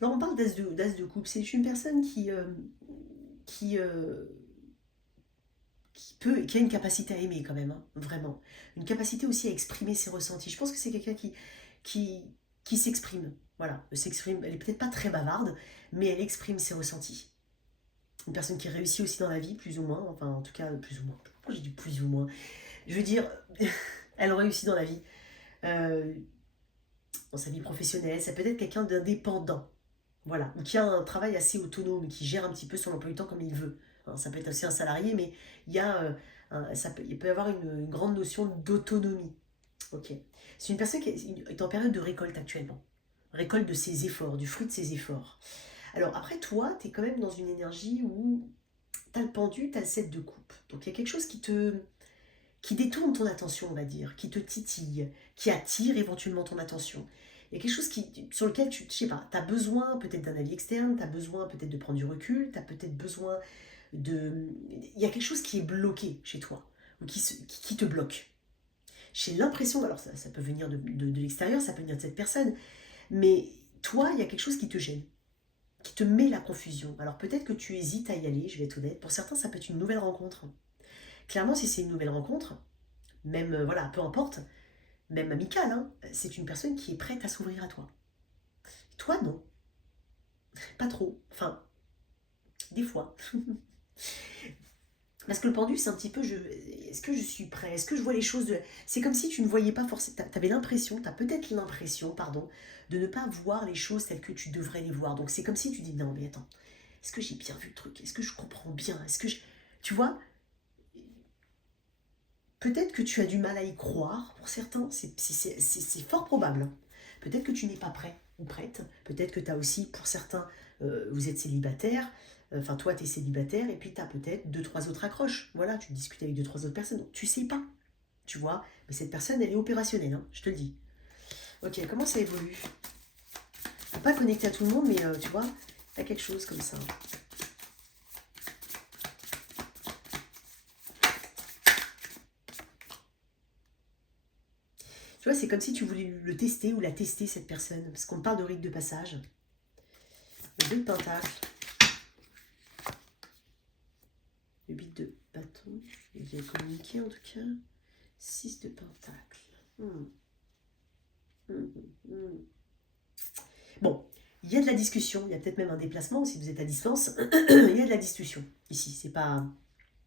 Alors on parle d'as de coupe. C'est une personne qui, euh, qui a une capacité à aimer quand même, hein, vraiment. Une capacité aussi à exprimer ses ressentis. Je pense que c'est quelqu'un qui, qui s'exprime. Voilà, elle s'exprime. Elle est peut-être pas très bavarde, mais elle exprime ses ressentis. Une personne qui réussit aussi dans la vie, plus ou moins. Enfin, en tout cas, plus ou moins. Pourquoi j'ai dit plus ou moins? Je veux dire, elle réussit dans la vie. Euh, dans sa vie professionnelle. Ça peut être quelqu'un d'indépendant. Voilà, ou qui a un travail assez autonome, qui gère un petit peu son emploi du temps comme il veut. Hein, ça peut être aussi un salarié, mais il y a, il peut y avoir une grande notion d'autonomie. Ok. C'est une personne est en période de récolte actuellement. Récolte de ses efforts, du fruit de ses efforts. Alors après, toi, tu es quand même dans une énergie où tu as le pendu, tu as le 7 de coupe. Donc il y a quelque chose qui détourne ton attention, on va dire, qui te titille, qui attire éventuellement ton attention. Il y a quelque chose sur lequel tu, je sais pas, as besoin peut-être d'un avis externe, tu as besoin peut-être de prendre du recul, tu as peut-être besoin de... Il y a quelque chose qui est bloqué chez toi, ou qui te bloque. J'ai l'impression, alors ça peut venir de l'extérieur, ça peut venir de cette personne, mais toi, il y a quelque chose qui te gêne, qui te met la confusion. Alors peut-être que tu hésites à y aller, je vais être honnête. Pour certains, ça peut être une nouvelle rencontre. Clairement, si c'est une nouvelle rencontre, même, voilà, peu importe, même amicale, hein, c'est une personne qui est prête à s'ouvrir à toi. Toi, non. Pas trop. Enfin, des fois. Parce que le pendu, c'est un petit peu, est-ce que je suis prêt? Est-ce que je vois les choses de... C'est comme si tu ne voyais pas forcément... Tu avais l'impression, tu as peut-être l'impression, pardon, de ne pas voir les choses telles que tu devrais les voir. Donc c'est comme si tu dis, non mais attends, est-ce que j'ai bien vu le truc? Est-ce que je comprends bien? Est-ce que je... Tu vois, peut-être que tu as du mal à y croire pour certains, c'est fort probable. Peut-être que tu n'es pas prêt ou prête. Peut-être que tu as aussi, pour certains, vous êtes célibataire. Enfin, toi, tu es célibataire et puis tu as peut-être deux, trois autres accroches. Voilà, tu discutes avec deux, trois autres personnes. Donc, tu sais pas, tu vois. Mais cette personne, elle est opérationnelle, hein, je te le dis. Ok, comment ça évolue? Pas connecté à tout le monde, mais tu vois, tu as quelque chose comme ça. Tu vois, c'est comme si tu voulais le tester ou la tester, cette personne. Parce qu'on parle de rite de passage. Le 2 de pentacle. Le 8 de bâton. Il vient communiquer en tout cas. 6 de pentacle. Bon, il y a de la discussion. Il y a peut-être même un déplacement si vous êtes à distance. Il y a de la discussion. Ici, c'est pas...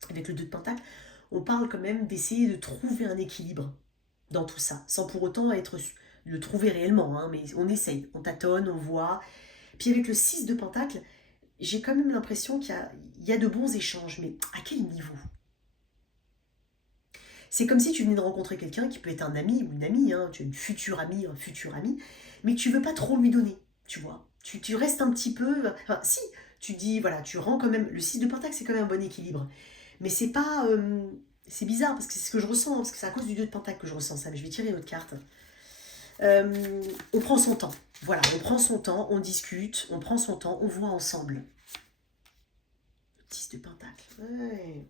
Avec le 2 de pentacle, on parle quand même d'essayer de trouver un équilibre dans tout ça. Sans pour autant le trouver réellement. Hein, mais on essaye, on tâtonne, on voit. Puis avec le 6 de pentacle, j'ai quand même l'impression qu'il y a de bons échanges, mais à quel niveau? C'est comme si tu venais de rencontrer quelqu'un qui peut être un ami ou une amie, hein, tu as une future amie, un futur ami, mais tu veux pas trop lui donner, tu vois. Tu restes un petit peu... Enfin, si, tu dis, voilà, tu rends quand même... Le 6 de pentacle, c'est quand même un bon équilibre. Mais c'est pas... c'est bizarre, parce que c'est ce que je ressens, parce que c'est à cause du 2 de pentacle que je ressens ça, mais je vais tirer une autre carte. On prend son temps. Voilà, on prend son temps, on discute, on prend son temps, on voit ensemble. 10 de pentacle. Ouais.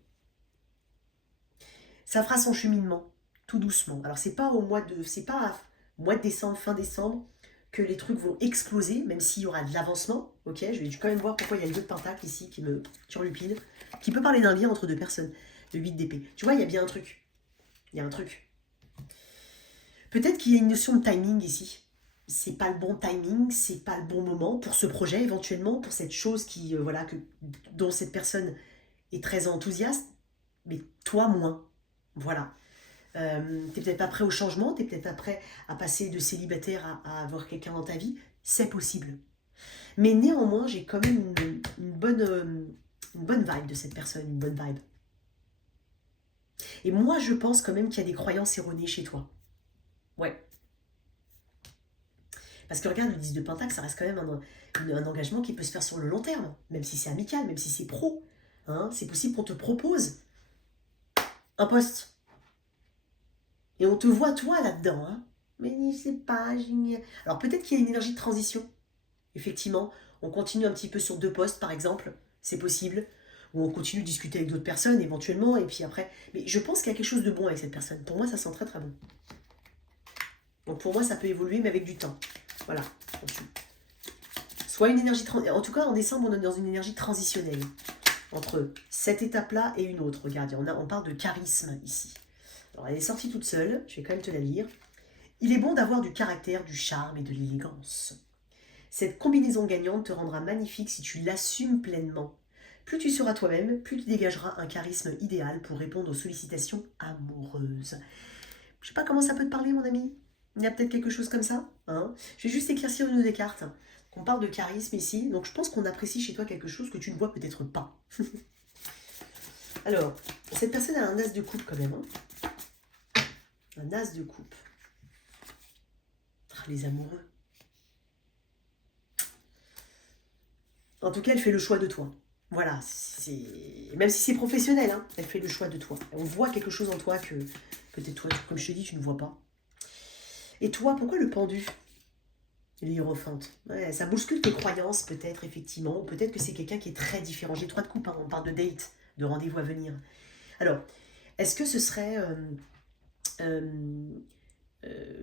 Ça fera son cheminement, tout doucement. Alors c'est pas c'est pas au mois de décembre, fin décembre, que les trucs vont exploser, même s'il y aura de l'avancement. Ok, je vais quand même voir pourquoi il y a le 2 de pentacle ici qui me turlupine, qui peut parler d'un lien entre deux personnes. Le 8 d'épée. Tu vois, il y a bien un truc. Il y a un truc. Peut-être qu'il y a une notion de timing ici. C'est pas le bon timing, c'est pas le bon moment pour ce projet éventuellement, pour cette chose qui, voilà, dont cette personne est très enthousiaste, mais toi moins. Voilà. T'es peut-être pas prêt au changement, t'es peut-être pas prêt à passer de célibataire à avoir quelqu'un dans ta vie. C'est possible. Mais néanmoins, j'ai quand même une bonne vibe de cette personne, une bonne vibe. Et moi, je pense quand même qu'il y a des croyances erronées chez toi. Ouais. Parce que regarde, le 10 de Pentacle, ça reste quand même un engagement qui peut se faire sur le long terme, même si c'est amical, même si c'est pro. Hein, c'est possible qu'on te propose un poste. Et on te voit, toi, là-dedans. Hein. Mais je sais pas, alors peut-être qu'il y a une énergie de transition. Effectivement, on continue un petit peu sur 2 postes, par exemple. C'est possible. Ou on continue de discuter avec d'autres personnes, éventuellement, et puis après... Mais je pense qu'il y a quelque chose de bon avec cette personne. Pour moi, ça sent très très bon. Donc pour moi, ça peut évoluer, mais avec du temps. Voilà. Soit une énergie... En tout cas, en décembre, on est dans une énergie transitionnelle. Entre cette étape-là et une autre. Regardez, on parle de charisme ici. Alors, elle est sortie toute seule. Je vais quand même te la lire. Il est bon d'avoir du caractère, du charme et de l'élégance. Cette combinaison gagnante te rendra magnifique si tu l'assumes pleinement. Plus tu seras toi-même, plus tu dégageras un charisme idéal pour répondre aux sollicitations amoureuses. Je sais pas comment ça peut te parler, mon ami. Il y a peut-être quelque chose comme ça. Hein, je vais juste éclaircir une des cartes. On parle de charisme ici. Donc je pense qu'on apprécie chez toi quelque chose que tu ne vois peut-être pas. Alors, cette personne a un as de coupe quand même. Hein. Un as de coupe. Ah, les amoureux. En tout cas, elle fait le choix de toi. Voilà, même si c'est professionnel, hein, elle fait le choix de toi. On voit quelque chose en toi que peut-être toi, comme je te dis, tu ne vois pas. Et toi, pourquoi le pendu? L'hiérophante. Ouais, ça bouscule tes croyances, peut-être, effectivement. Ou peut-être que c'est quelqu'un qui est très différent. J'ai 3 de coupe, hein, on parle de date, de rendez-vous à venir. Alors, est-ce que ce serait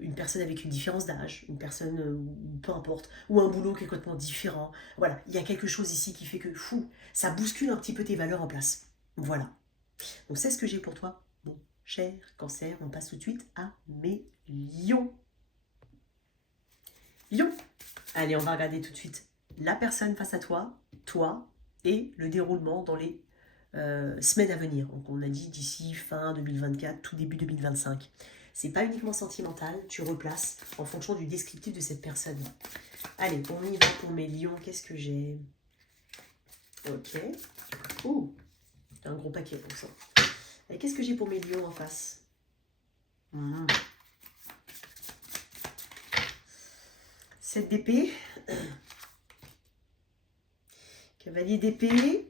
une personne avec une différence d'âge, une personne, peu importe, ou un boulot qui est complètement différent. Voilà, il y a quelque chose ici qui fait que, fou, ça bouscule un petit peu tes valeurs en place. Voilà. Donc c'est ce que j'ai pour toi, mon cher Cancer. On passe tout de suite à mes lions. Lion. Allez, on va regarder tout de suite la personne face à toi, toi, et le déroulement dans les semaines à venir. Donc on a dit d'ici fin 2024, tout début 2025. C'est pas uniquement sentimental, tu replaces en fonction du descriptif de cette personne. Allez, on y va pour mes lions. Qu'est-ce que j'ai? Ok. Oh, un gros paquet pour ça. Et qu'est-ce que j'ai pour mes lions en face? 7 d'épée. Cavalier d'épée.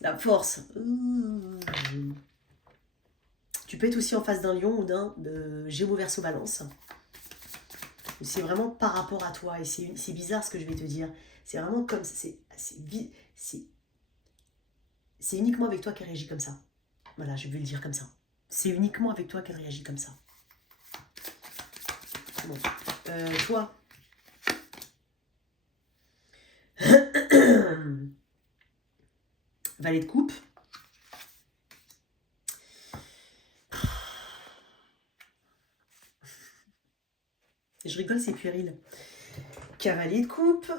La force. Tu peux être aussi en face d'un lion ou d'un Gémeaux Verseau Balance. C'est vraiment par rapport à toi. Et c'est bizarre ce que je vais te dire. C'est vraiment comme ça. C'est uniquement avec toi qu'elle réagit comme ça. Voilà, je vais le dire comme ça. C'est uniquement avec toi qu'elle réagit comme ça. Bon. Toi. Valet de coupe. Je rigole, c'est puéril. Cavalier de coupe.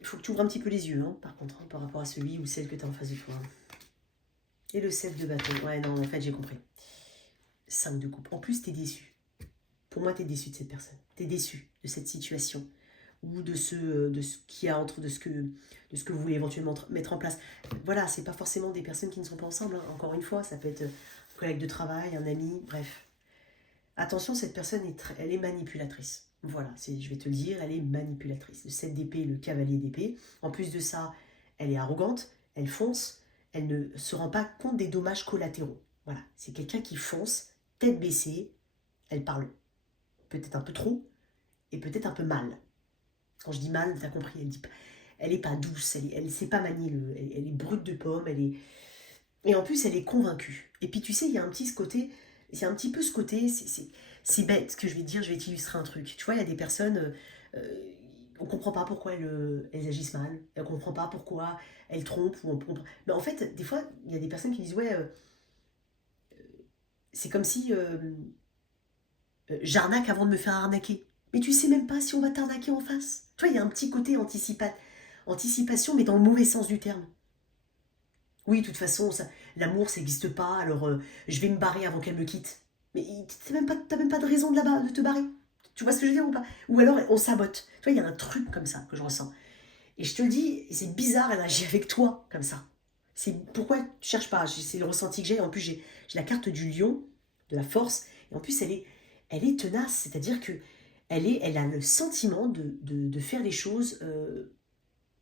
Il faut que tu ouvres un petit peu les yeux, hein, par contre, hein, par rapport à celui ou celle que tu as en face de toi. Et le 7 de bâton. Ouais, non, en fait, j'ai compris. 5 de coupe. En plus, tu es déçu. Pour moi, tu es déçu de cette personne. Tu es déçu de cette situation. Ou de ce qu'il y a entre, de ce que vous voulez éventuellement mettre en place. Voilà, c'est pas forcément des personnes qui ne sont pas ensemble. Hein. Encore une fois, ça peut être un collègue de travail, un ami, bref. Attention, cette personne, elle est manipulatrice. Voilà, je vais te le dire, elle est manipulatrice. Le 7 d'épée, le cavalier d'épée. En plus de ça, elle est arrogante, elle fonce, elle ne se rend pas compte des dommages collatéraux. Voilà, c'est quelqu'un qui fonce, tête baissée, elle parle peut-être un peu trop et peut-être un peu mal. Quand je dis mal, t'as compris, elle est pas douce, elle sait pas manier, elle est brute de pomme, et en plus elle est convaincue. Et puis tu sais, il y a un petit côté, c'est un petit peu ce côté, c'est bête ce que je vais te dire, je vais t'illustrer un truc. Tu vois, il y a des personnes, on comprend pas pourquoi elles agissent mal, on comprend pas pourquoi elles trompent, mais en fait, des fois, il y a des personnes qui disent, ouais, c'est comme si j'arnaque avant de me faire arnaquer. Mais tu sais même pas si on va t'arnaquer en face. Tu vois, il y a un petit côté anticipation, mais dans le mauvais sens du terme. Oui, de toute façon, l'amour, ça n'existe pas, alors je vais me barrer avant qu'elle me quitte. Mais t'as même pas de raison de te barrer. Tu vois ce que je veux dire ou pas? Ou alors on sabote. Tu vois, il y a un truc comme ça que je ressens. Et je te le dis, c'est bizarre, elle agit avec toi comme ça. C'est pourquoi tu cherches pas. C'est le ressenti que j'ai. En plus, j'ai la carte du lion, de la force. Et en plus, elle est tenace. C'est-à-dire que elle a le sentiment de faire les choses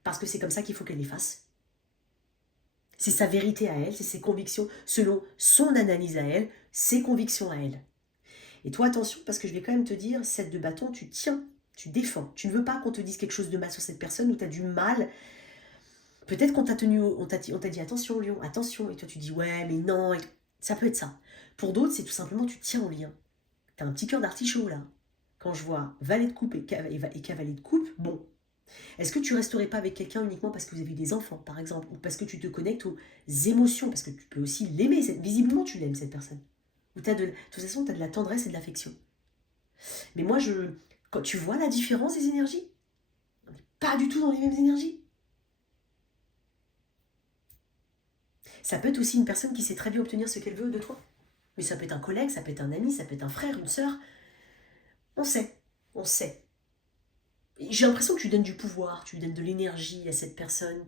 parce que c'est comme ça qu'il faut qu'elle les fasse. C'est sa vérité à elle, c'est ses convictions selon son analyse à elle, ses convictions à elle. Et toi, attention, parce que je vais quand même te dire, 7 de bâton, tu tiens, tu défends. Tu ne veux pas qu'on te dise quelque chose de mal sur cette personne ou tu as du mal. Peut-être qu'on t'a dit attention, Lion, attention. Et toi, tu dis ouais, mais non. Ça peut être ça. Pour d'autres, c'est tout simplement tu tiens au lien. T'as un petit cœur d'artichaut là. Quand je vois valet de coupe et cavalier de coupe, bon, est-ce que tu resterais pas avec quelqu'un uniquement parce que vous avez des enfants, par exemple, ou parce que tu te connectes aux émotions, parce que tu peux aussi l'aimer, visiblement tu l'aimes cette personne. Ou de toute façon, tu as de la tendresse et de l'affection. Mais moi, quand tu vois la différence des énergies, on n'est pas du tout dans les mêmes énergies. Ça peut être aussi une personne qui sait très bien obtenir ce qu'elle veut de toi. Mais ça peut être un collègue, ça peut être un ami, ça peut être un frère, une sœur. On sait. J'ai l'impression que tu donnes du pouvoir, tu donnes de l'énergie à cette personne.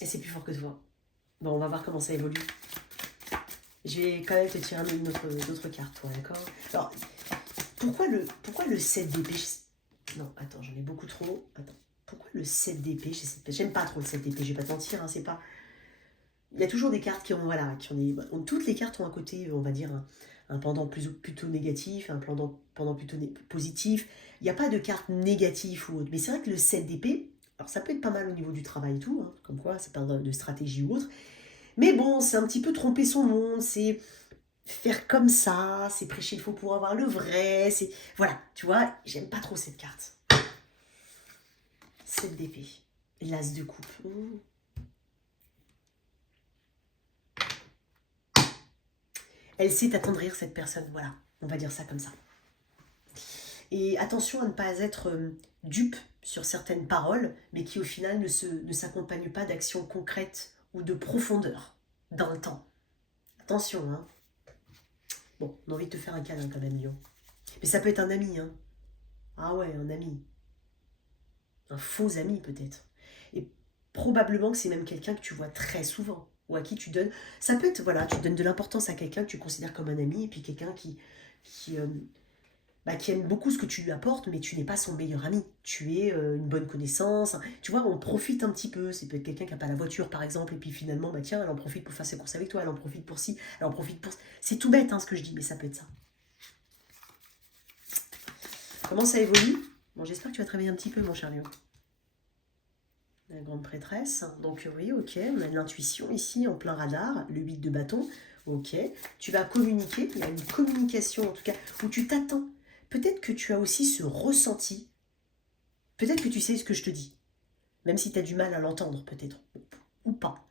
Et c'est plus fort que toi. Bon, on va voir comment ça évolue. Je vais quand même te tirer une autre carte, toi, d'accord? Alors, pourquoi le 7 d'épée? Non, attends, j'en ai beaucoup trop. Attends. Pourquoi le 7 d'épée chez cette personne? J'aime pas trop le 7 d'épée, je vais pas te mentir, hein, c'est pas... Il y a toujours des cartes qui ont, voilà, toutes les cartes ont un côté, on va dire, un pendant plutôt négatif, un pendant plutôt positif. Il n'y a pas de carte négative ou autre. Mais c'est vrai que le 7 d'épée, alors ça peut être pas mal au niveau du travail et tout, hein, comme quoi ça parle de stratégie ou autre. Mais bon, c'est un petit peu tromper son monde, c'est faire comme ça, c'est prêcher le faux pour avoir le vrai, c'est... Voilà, tu vois, j'aime pas trop cette carte. 7 d'épée. L'as de coupe. Ouh. Elle sait attendrir cette personne, voilà, on va dire ça comme ça. Et attention à ne pas être dupe sur certaines paroles, mais qui au final ne s'accompagnent pas d'actions concrètes ou de profondeur dans le temps. Attention, hein. Bon, on a envie de te faire un câlin quand même, Lion. Mais ça peut être un ami, hein. Ah ouais, un ami. Un faux ami peut-être. Et probablement que c'est même quelqu'un que tu vois très souvent, ou à qui tu donnes... Ça peut être, voilà, tu donnes de l'importance à quelqu'un que tu considères comme un ami, et puis quelqu'un qui, qui aime beaucoup ce que tu lui apportes, mais tu n'es pas son meilleur ami. Tu es une bonne connaissance. Tu vois, on profite un petit peu. C'est peut-être quelqu'un qui n'a pas la voiture, par exemple, et puis finalement, bah tiens, elle en profite pour faire ses courses avec toi, elle en profite pour ci, elle en profite pour... C'est tout bête, hein, ce que je dis, mais ça peut être ça. Comment ça évolue? Bon, j'espère que tu vas te réveiller un petit peu, mon cher Léo. La grande prêtresse. Donc oui, ok, on a de l'intuition ici, en plein radar. Le 8 de bâton. Ok. Tu vas communiquer. Il y a une communication, en tout cas, où tu t'attends. Peut-être que tu as aussi ce ressenti. Peut-être que tu sais ce que je te dis. Même si tu as du mal à l'entendre, peut-être. Ou pas.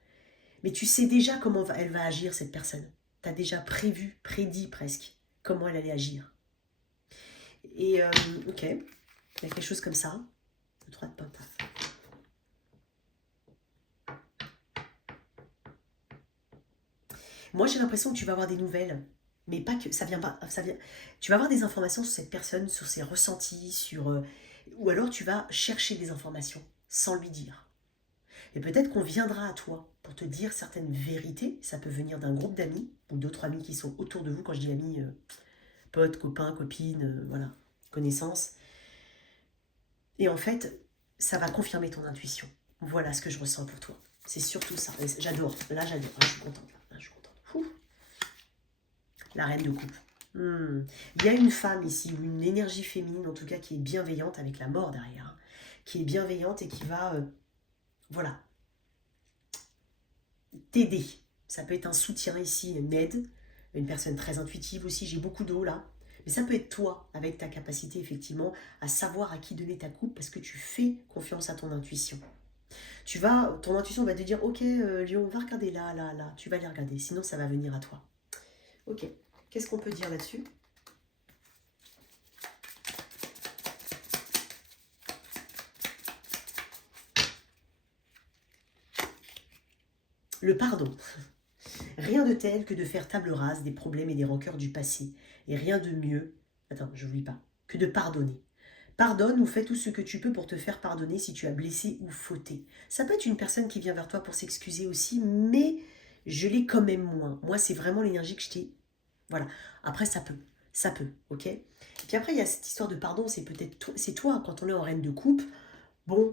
Mais tu sais déjà comment elle va agir, cette personne. Tu as déjà prévu, prédit presque, comment elle allait agir. Et ok. Il y a quelque chose comme ça. Le 3 de pentacle. Moi, j'ai l'impression que tu vas avoir des nouvelles, mais pas que ça vient pas. Tu vas avoir des informations sur cette personne, sur ses ressentis, ou alors tu vas chercher des informations sans lui dire. Et peut-être qu'on viendra à toi pour te dire certaines vérités. Ça peut venir d'un groupe d'amis ou d'autres amis qui sont autour de vous. Quand je dis amis, potes, copains, copines, voilà, connaissances. Et en fait, ça va confirmer ton intuition. Voilà ce que je ressens pour toi. C'est surtout ça. J'adore. Là, j'adore. Ah, je suis contente. Là, je suis contente. Ouh. La reine de coupe. Il y a une femme ici, ou une énergie féminine en tout cas, qui est bienveillante avec la mort derrière. Hein, qui est bienveillante et qui va, voilà, t'aider. Ça peut être un soutien ici, une aide, une personne très intuitive aussi. J'ai beaucoup d'eau là. Mais ça peut être toi, avec ta capacité effectivement à savoir à qui donner ta coupe parce que tu fais confiance à ton intuition. Ton intuition va te dire, ok, Lion, va regarder là, là, là. Tu vas les regarder, sinon ça va venir à toi. Ok. Qu'est-ce qu'on peut dire là-dessus? Le pardon. Rien de tel que de faire table rase des problèmes et des rancœurs du passé. Et rien de mieux, attends, je n'oublie pas, que de pardonner. Pardonne ou fais tout ce que tu peux pour te faire pardonner si tu as blessé ou fauté. Ça peut être une personne qui vient vers toi pour s'excuser aussi, mais je l'ai quand même moins. Moi, c'est vraiment l'énergie que je t'ai... Voilà. Après, ça peut, ok? Et puis après, il y a cette histoire de pardon, c'est toi, quand on est en reine de coupe, bon,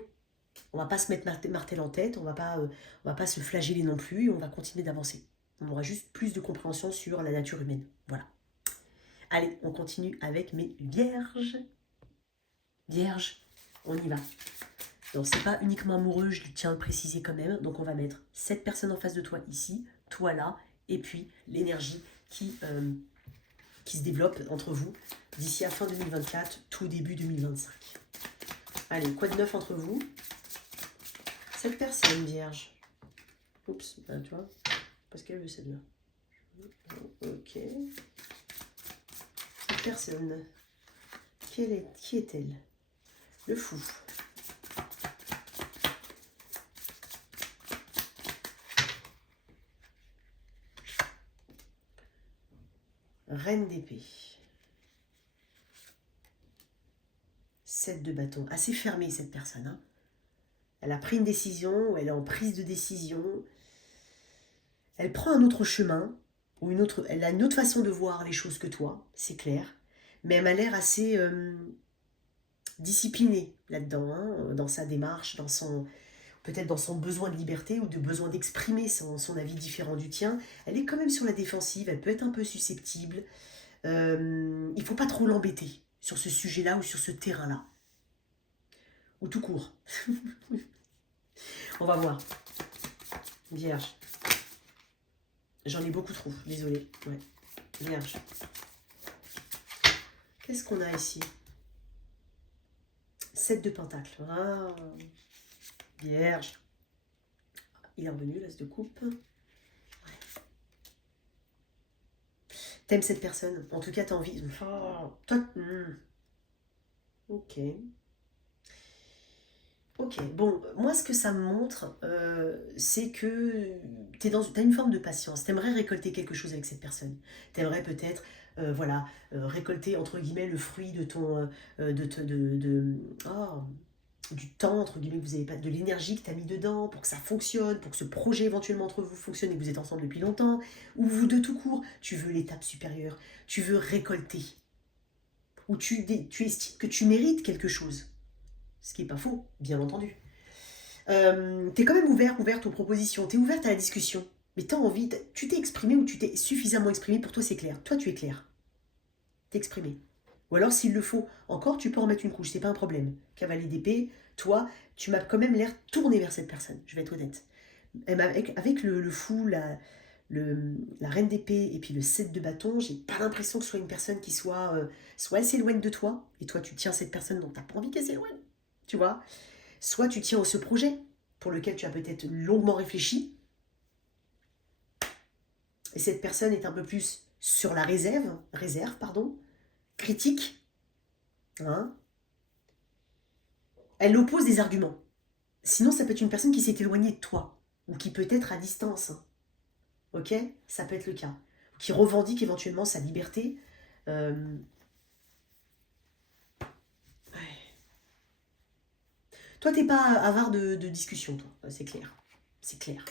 on va pas se mettre martel en tête, on va pas se flageller non plus, et on va continuer d'avancer. On aura juste plus de compréhension sur la nature humaine. Voilà. Allez, on continue avec mes vierges. Vierge, on y va. Donc, c'est pas uniquement amoureux, je tiens à le préciser quand même. Donc, on va mettre cette personne en face de toi ici, toi là, et puis l'énergie qui se développe entre vous d'ici à fin 2024, tout début 2025. Allez, quoi de neuf entre vous? Cette personne, vierge. Oups, ben, tu vois, parce qu'elle veut celle-là. Ok. Cette personne, qui est-elle? Le fou. Reine d'épée. 7 de bâton. Assez fermée cette personne. Hein. Elle a pris une décision, ou elle est en prise de décision. Elle prend un autre chemin, ou elle a une autre façon de voir les choses que toi, c'est clair. Mais elle m'a l'air assez disciplinée là-dedans, hein, dans sa démarche, peut-être dans son besoin de liberté ou de besoin d'exprimer son avis différent du tien. Elle est quand même sur la défensive, elle peut être un peu susceptible. Il ne faut pas trop l'embêter sur ce sujet-là ou sur ce terrain-là. Ou tout court. On va voir. Vierge. J'en ai beaucoup trop, désolée. Ouais. Vierge. Qu'est-ce qu'on a ici? 7 de Pentacle. Ah. Vierge. Il est revenu, l'as de coupe. Ouais. T'aimes cette personne. En tout cas, t'as envie. Oh, toi. Ok. Ok. Bon, moi, ce que ça me montre, c'est que t'as une forme de patience. T'aimerais récolter quelque chose avec cette personne. T'aimerais peut-être, voilà, récolter, entre guillemets, le fruit de ton... oh, du temps, entre guillemets, que vous avez pas, de l'énergie que tu as mis dedans pour que ça fonctionne, pour que ce projet éventuellement entre vous fonctionne et que vous êtes ensemble depuis longtemps, ou vous deux tout court, tu veux l'étape supérieure, tu veux récolter, ou tu estimes que tu mérites quelque chose, ce qui n'est pas faux, bien entendu. Tu es quand même ouverte aux propositions, tu es ouverte à la discussion, mais tu as envie, tu t'es exprimé ou tu t'es suffisamment exprimé, pour toi c'est clair, toi tu es clair, t'es exprimé. Ou alors, s'il le faut, encore, tu peux en mettre une couche, c'est pas un problème. Cavalier d'épée, toi, tu m'as quand même l'air tourné vers cette personne, je vais être honnête. Avec le fou, la reine d'épée et puis le 7 de bâton, j'ai pas l'impression que ce soit une personne qui soit elle s'éloigne de toi, et toi tu tiens cette personne dont t'as pas envie qu'elle s'éloigne, tu vois. Soit tu tiens à ce projet, pour lequel tu as peut-être longuement réfléchi, et cette personne est un peu plus sur la réserve, critique, hein. Elle oppose des arguments. Sinon, ça peut être une personne qui s'est éloignée de toi, ou qui peut être à distance. Ok? Ça peut être le cas. Ou qui revendique éventuellement sa liberté. Ouais. Toi, t'es pas avare de discussion, toi. C'est clair. C'est clair.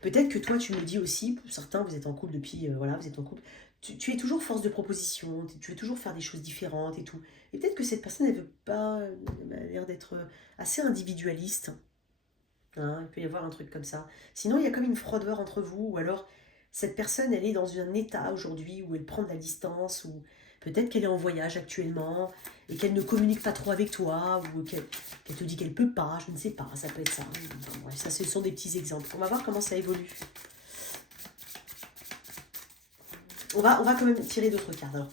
Peut-être que toi, tu me dis aussi, pour certains, vous êtes en couple depuis, voilà, vous êtes en couple, tu es toujours force de proposition, tu veux toujours faire des choses différentes et tout. Et peut-être que cette personne, elle veut pas, elle a l'air d'être assez individualiste. Hein, il peut y avoir un truc comme ça. Sinon, il y a comme une froideur entre vous, ou alors cette personne, elle est dans un état aujourd'hui où elle prend de la distance, ou peut-être qu'elle est en voyage actuellement, et qu'elle ne communique pas trop avec toi, ou qu'elle te dit qu'elle peut pas, je ne sais pas, ça peut être ça. Enfin, bref, ça, ce sont des petits exemples. On va voir comment ça évolue. On va quand même tirer d'autres cartes. Alors,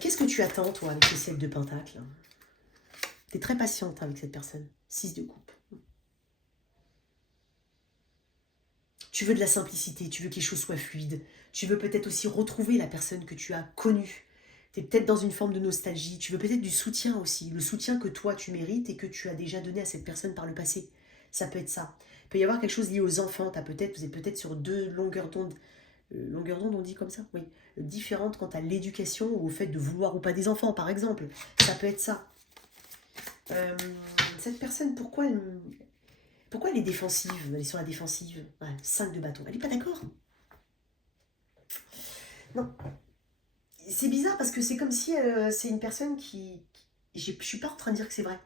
qu'est-ce que tu attends, toi, avec ces 7 de Pentacle? Tu es très patiente avec cette personne. 6 de coupe. Tu veux de la simplicité, tu veux que les choses soient fluides. Tu veux peut-être aussi retrouver la personne que tu as connue. Tu es peut-être dans une forme de nostalgie. Tu veux peut-être du soutien aussi. Le soutien que toi, tu mérites et que tu as déjà donné à cette personne par le passé. Ça peut être ça. Il peut y avoir quelque chose lié aux enfants. Vous êtes peut-être sur 2 longueurs d'onde. Longueurs d'onde, on dit comme ça? Oui. Différentes quant à l'éducation ou au fait de vouloir ou pas des enfants, par exemple. Ça peut être ça. Cette personne, pourquoi elle est défensive? Elle est sur la défensive. Ouais, 5 de bâton. Elle n'est pas d'accord? Non. C'est bizarre parce que c'est comme si c'est une personne je ne suis pas en train de dire que c'est vrai.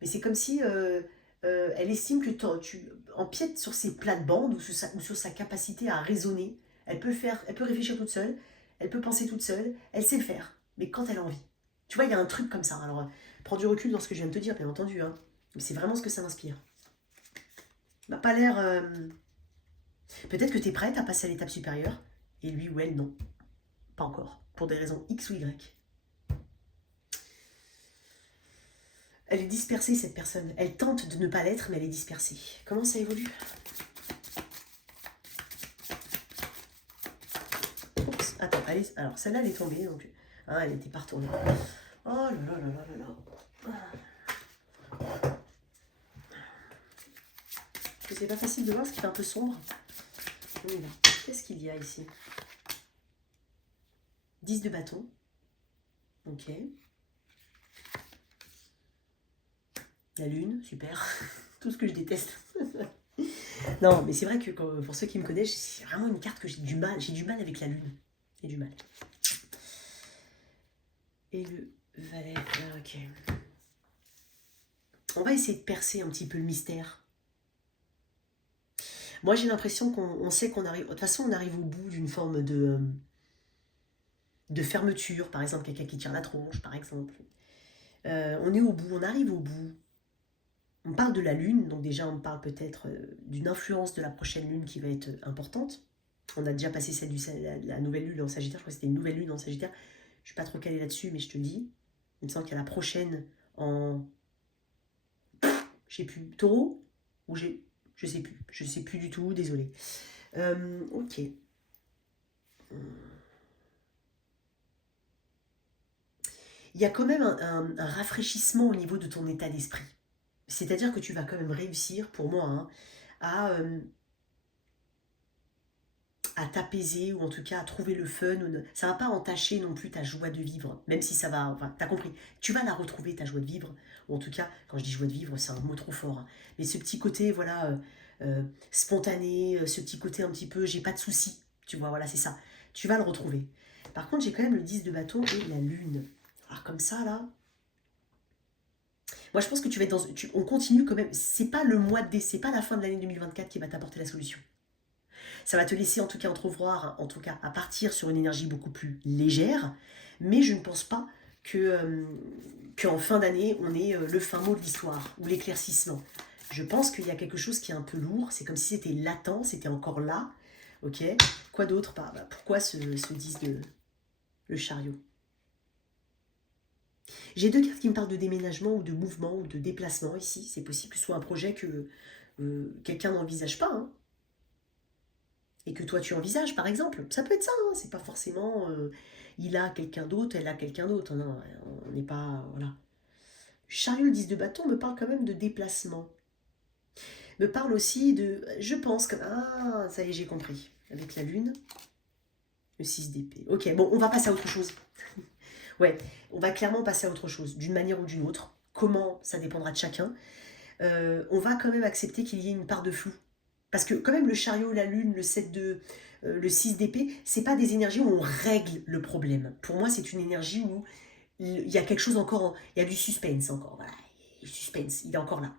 Mais c'est comme si elle estime que tu empiètes sur ses plates-bandes ou sur sa capacité à raisonner. Elle peut réfléchir toute seule. Elle peut penser toute seule. Elle sait le faire. Mais quand elle a envie. Tu vois, il y a un truc comme ça. Alors, prends du recul dans ce que je viens de te dire, bien entendu. Hein. Mais c'est vraiment ce que ça m'inspire. N'a pas l'air... Peut-être que tu es prête à passer à l'étape supérieure, et lui ou elle, non. Pas encore, pour des raisons X ou Y. Elle est dispersée, cette personne. Elle tente de ne pas l'être, mais elle est dispersée. Comment ça évolue? Oups, attends, alors celle-là, elle est tombée, donc... Ah, elle n'était pas retournée. Oh là là là là là là. C'est pas facile de voir, ce qui est un peu sombre. Qu'est-ce qu'il y a ici? 10 de bâton. Ok. La lune, super. Tout ce que je déteste. Non, mais c'est vrai que pour ceux qui me connaissent, c'est vraiment une carte que j'ai du mal. J'ai du mal avec la lune. J'ai du mal. Et le valet. Ok. On va essayer de percer un petit peu le mystère. Moi, j'ai l'impression qu'on sait qu'on arrive... De toute façon, on arrive au bout d'une forme de fermeture. Par exemple, quelqu'un qui tire la tronche, par exemple. On est au bout, on arrive au bout. On parle de la lune, donc déjà on parle peut-être d'une influence de la prochaine lune qui va être importante. On a déjà passé celle la nouvelle lune en Sagittaire, je crois que c'était une nouvelle lune en Sagittaire. Je ne suis pas trop calée là-dessus, mais je te le dis. Il me semble qu'il y a la prochaine en... Je sais plus, Taureau ou je sais plus du tout, désolé. Ok. Il y a quand même un rafraîchissement au niveau de ton état d'esprit. C'est-à-dire que tu vas quand même réussir, pour moi, hein, à t'apaiser ou en tout cas à trouver le fun. Ça va pas entacher non plus ta joie de vivre, même si ça va, enfin, t'as compris, tu vas la retrouver ta joie de vivre, ou en tout cas, quand je dis joie de vivre, c'est un mot trop fort, hein. Mais ce petit côté, voilà, spontané, ce petit côté un petit peu, j'ai pas de soucis, tu vois, voilà, c'est ça, tu vas le retrouver. Par contre, j'ai quand même le 10 de bâton et la lune. Alors comme ça, là, moi je pense que tu vas être on continue quand même, c'est pas le mois de décès, c'est pas la fin de l'année 2024 qui va t'apporter la solution. Ça va te laisser en tout cas entrevoir, en tout cas à partir sur une énergie beaucoup plus légère, mais je ne pense pas qu'en fin d'année, on ait le fin mot de l'histoire ou l'éclaircissement. Je pense qu'il y a quelque chose qui est un peu lourd, c'est comme si c'était latent, c'était encore là. Ok. Quoi d'autre? Pourquoi ce 10 de le chariot? J'ai deux cartes qui me parlent de déménagement ou de mouvement ou de déplacement ici. C'est possible que ce soit un projet que quelqu'un n'envisage pas, hein, et que toi tu envisages par exemple. Ça peut être ça, hein, c'est pas forcément il a quelqu'un d'autre, elle a quelqu'un d'autre. Non, on n'est pas. Voilà. Chariot, le 10 de bâton, me parle quand même de déplacement. Me parle aussi de. Je pense que. Ah, ça y est, j'ai compris. Avec la lune, le 6 d'épée. Ok, bon, on va passer à autre chose. Ouais, on va clairement passer à autre chose, d'une manière ou d'une autre. Comment, ça dépendra de chacun. On va quand même accepter qu'il y ait une part de flou. Parce que quand même le chariot, la lune, le 7 de... le 6 d'épée, c'est pas des énergies où on règle le problème. Pour moi, c'est une énergie où il y a quelque chose encore, il y a du suspense encore. Voilà, le suspense, il est encore là.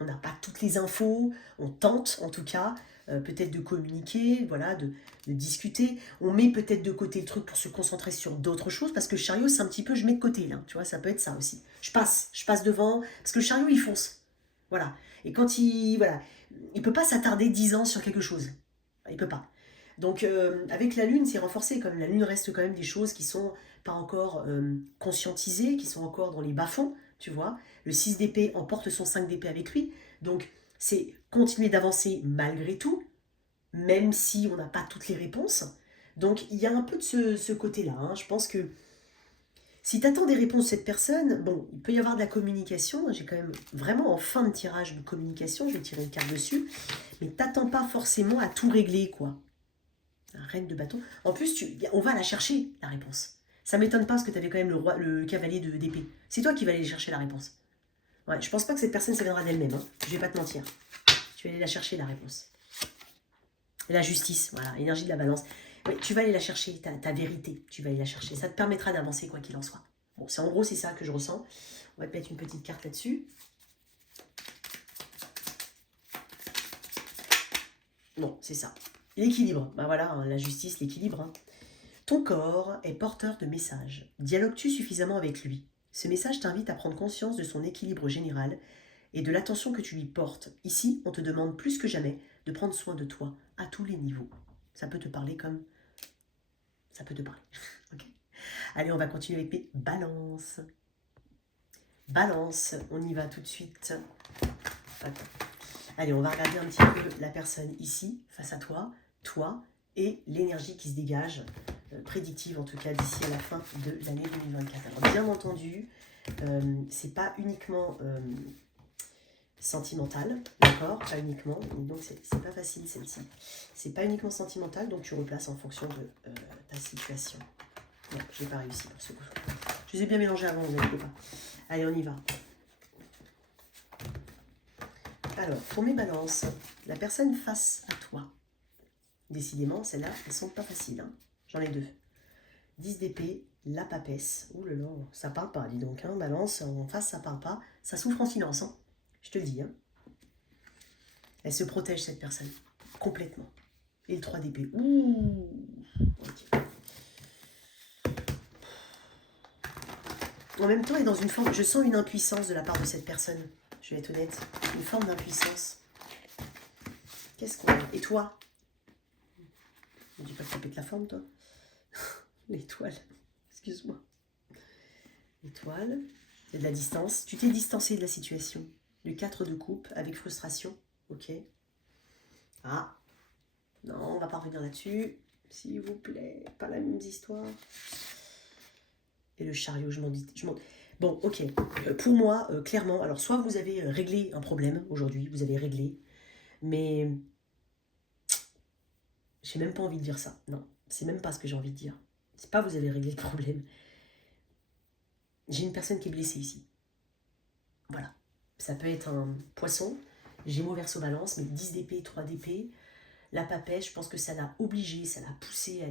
On n'a pas toutes les infos, on tente en tout cas, peut-être de communiquer, voilà, de discuter. On met peut-être de côté le truc pour se concentrer sur d'autres choses, parce que le chariot, c'est un petit peu, je mets de côté là, tu vois, ça peut être ça aussi. Je passe devant, parce que le chariot, il fonce. Voilà. Et quand voilà, il peut pas s'attarder 10 ans sur quelque chose. Il peut pas. Donc avec la lune, c'est renforcé. Comme la lune reste quand même des choses qui sont pas encore conscientisées, qui sont encore dans les bas-fonds, tu vois. Le 6 d'épée emporte son 5 d'épée avec lui. Donc c'est continuer d'avancer malgré tout, même si on n'a pas toutes les réponses. Donc il y a un peu de ce côté-là, hein. Je pense que si tu attends des réponses de cette personne, bon, il peut y avoir de la communication. J'ai quand même vraiment en fin de tirage de communication, je vais tirer une carte dessus. Mais t'attends pas forcément à tout régler, quoi. La reine de bâton. En plus, on va la chercher, la réponse. Ça m'étonne pas parce que tu avais quand même le cavalier d'épée. C'est toi qui vas aller chercher la réponse. Ouais, je pense pas que cette personne, ça viendra d'elle-même, hein. Je vais pas te mentir. Tu vas aller la chercher, la réponse. Et la justice, voilà, énergie de la balance. Ouais, tu vas aller la chercher, ta vérité. Tu vas aller la chercher. Ça te permettra d'avancer, quoi qu'il en soit. Bon, en gros, c'est ça que je ressens. On va te mettre une petite carte là-dessus. Non, c'est ça. L'équilibre. Ben voilà, hein, la justice, l'équilibre. Hein. Ton corps est porteur de messages. Dialogues-tu suffisamment avec lui? Ce message t'invite à prendre conscience de son équilibre général et de l'attention que tu lui portes. Ici, on te demande plus que jamais de prendre soin de toi à tous les niveaux. Ça peut te parler comme... Ça peut te parler. Okay. Allez, on va continuer avec mes balances. Balance, on y va tout de suite. Attends. Allez, on va regarder un petit peu la personne ici, face à toi, et l'énergie qui se dégage, prédictive en tout cas d'ici à la fin de l'année 2024. Alors bien entendu, c'est pas uniquement sentimental, d'accord? Pas uniquement, donc c'est pas facile celle-ci. C'est pas uniquement sentimental, donc tu replaces en fonction de ta situation. Non, j'ai pas réussi pour ce coup. Je les ai bien mélangés avant, vous inquiétez pas. Allez, on y va. Alors, pour mes balances, la personne face à toi. Décidément, celles-là, elles sont pas faciles. Hein. J'en ai deux. 10 d'épée, la papesse. Ouh là là, ça parle pas, dis donc. Hein, balance, en face, ça parle pas. Ça souffre en silence. Hein. Je te le dis. Hein. Elle se protège, cette personne. Complètement. Et le 3 d'épée. Ouh. Ok. En même temps, elle est dans une forme... Je sens une impuissance de la part de cette personne. Je vais être honnête. Une forme d'impuissance. Qu'est-ce qu'on a? Et toi? Ne dis pas que tu pètes la forme, toi. L'étoile. Excuse-moi. L'étoile. Il y a de la distance. Tu t'es distancé de la situation. Le 4 de coupe avec frustration. Ok. Ah. Non, on va pas revenir là-dessus. S'il vous plaît. Pas la même histoire. Et le chariot, je m'en dis... Bon, ok. Pour moi, clairement, alors soit vous avez réglé un problème aujourd'hui, vous avez réglé, mais j'ai même pas envie de dire ça. Non, c'est même pas ce que j'ai envie de dire. C'est pas vous avez réglé le problème. J'ai une personne qui est blessée ici. Voilà. Ça peut être un poisson, Gémeaux, Verseau, Balance, mais 10 d'épée, 3 d'épée. La papesse, je pense que ça l'a obligée, ça l'a poussée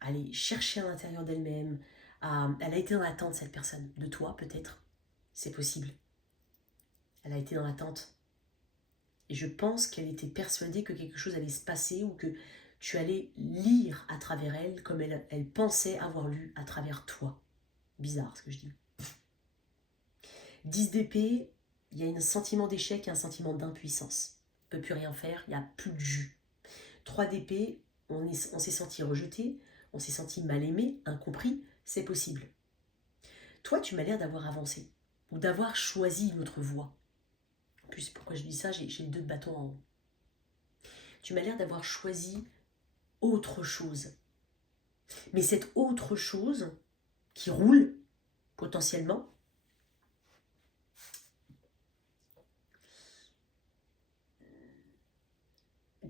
à aller chercher à l'intérieur d'elle-même. Elle a été dans l'attente, cette personne. De toi, peut-être. C'est possible. Elle a été dans l'attente. Et je pense qu'elle était persuadée que quelque chose allait se passer ou que tu allais lire à travers elle comme elle pensait avoir lu à travers toi. Bizarre ce que je dis. 10 d'épée, il y a un sentiment d'échec et un sentiment d'impuissance. On ne peut plus rien faire, il n'y a plus de jus. 3 d'épée, on s'est senti rejeté, on s'est senti mal aimé, incompris, c'est possible. Toi, tu m'as l'air d'avoir avancé ou d'avoir choisi une autre voie. En plus, pourquoi je dis ça, j'ai le 2 de bâton en haut. Tu m'as l'air d'avoir choisi autre chose. Mais cette autre chose qui roule, potentiellement,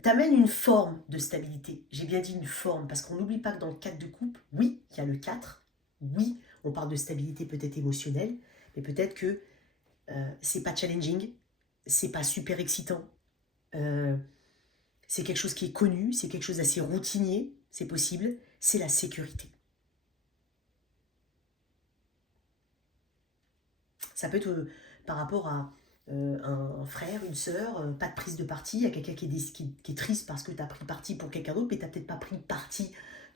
t'amène une forme de stabilité. J'ai bien dit une forme, parce qu'on n'oublie pas que dans le 4 de coupe, oui, il y a le 4, oui, on parle de stabilité peut-être émotionnelle, mais peut-être que c'est pas challenging, c'est pas super excitant, c'est quelque chose qui est connu, c'est quelque chose d'assez routinier, c'est possible, c'est la sécurité. Ça peut être par rapport à un frère, une sœur, pas de prise de parti, il y a quelqu'un qui est triste parce que tu as pris parti pour quelqu'un d'autre, mais tu n'as peut-être pas pris parti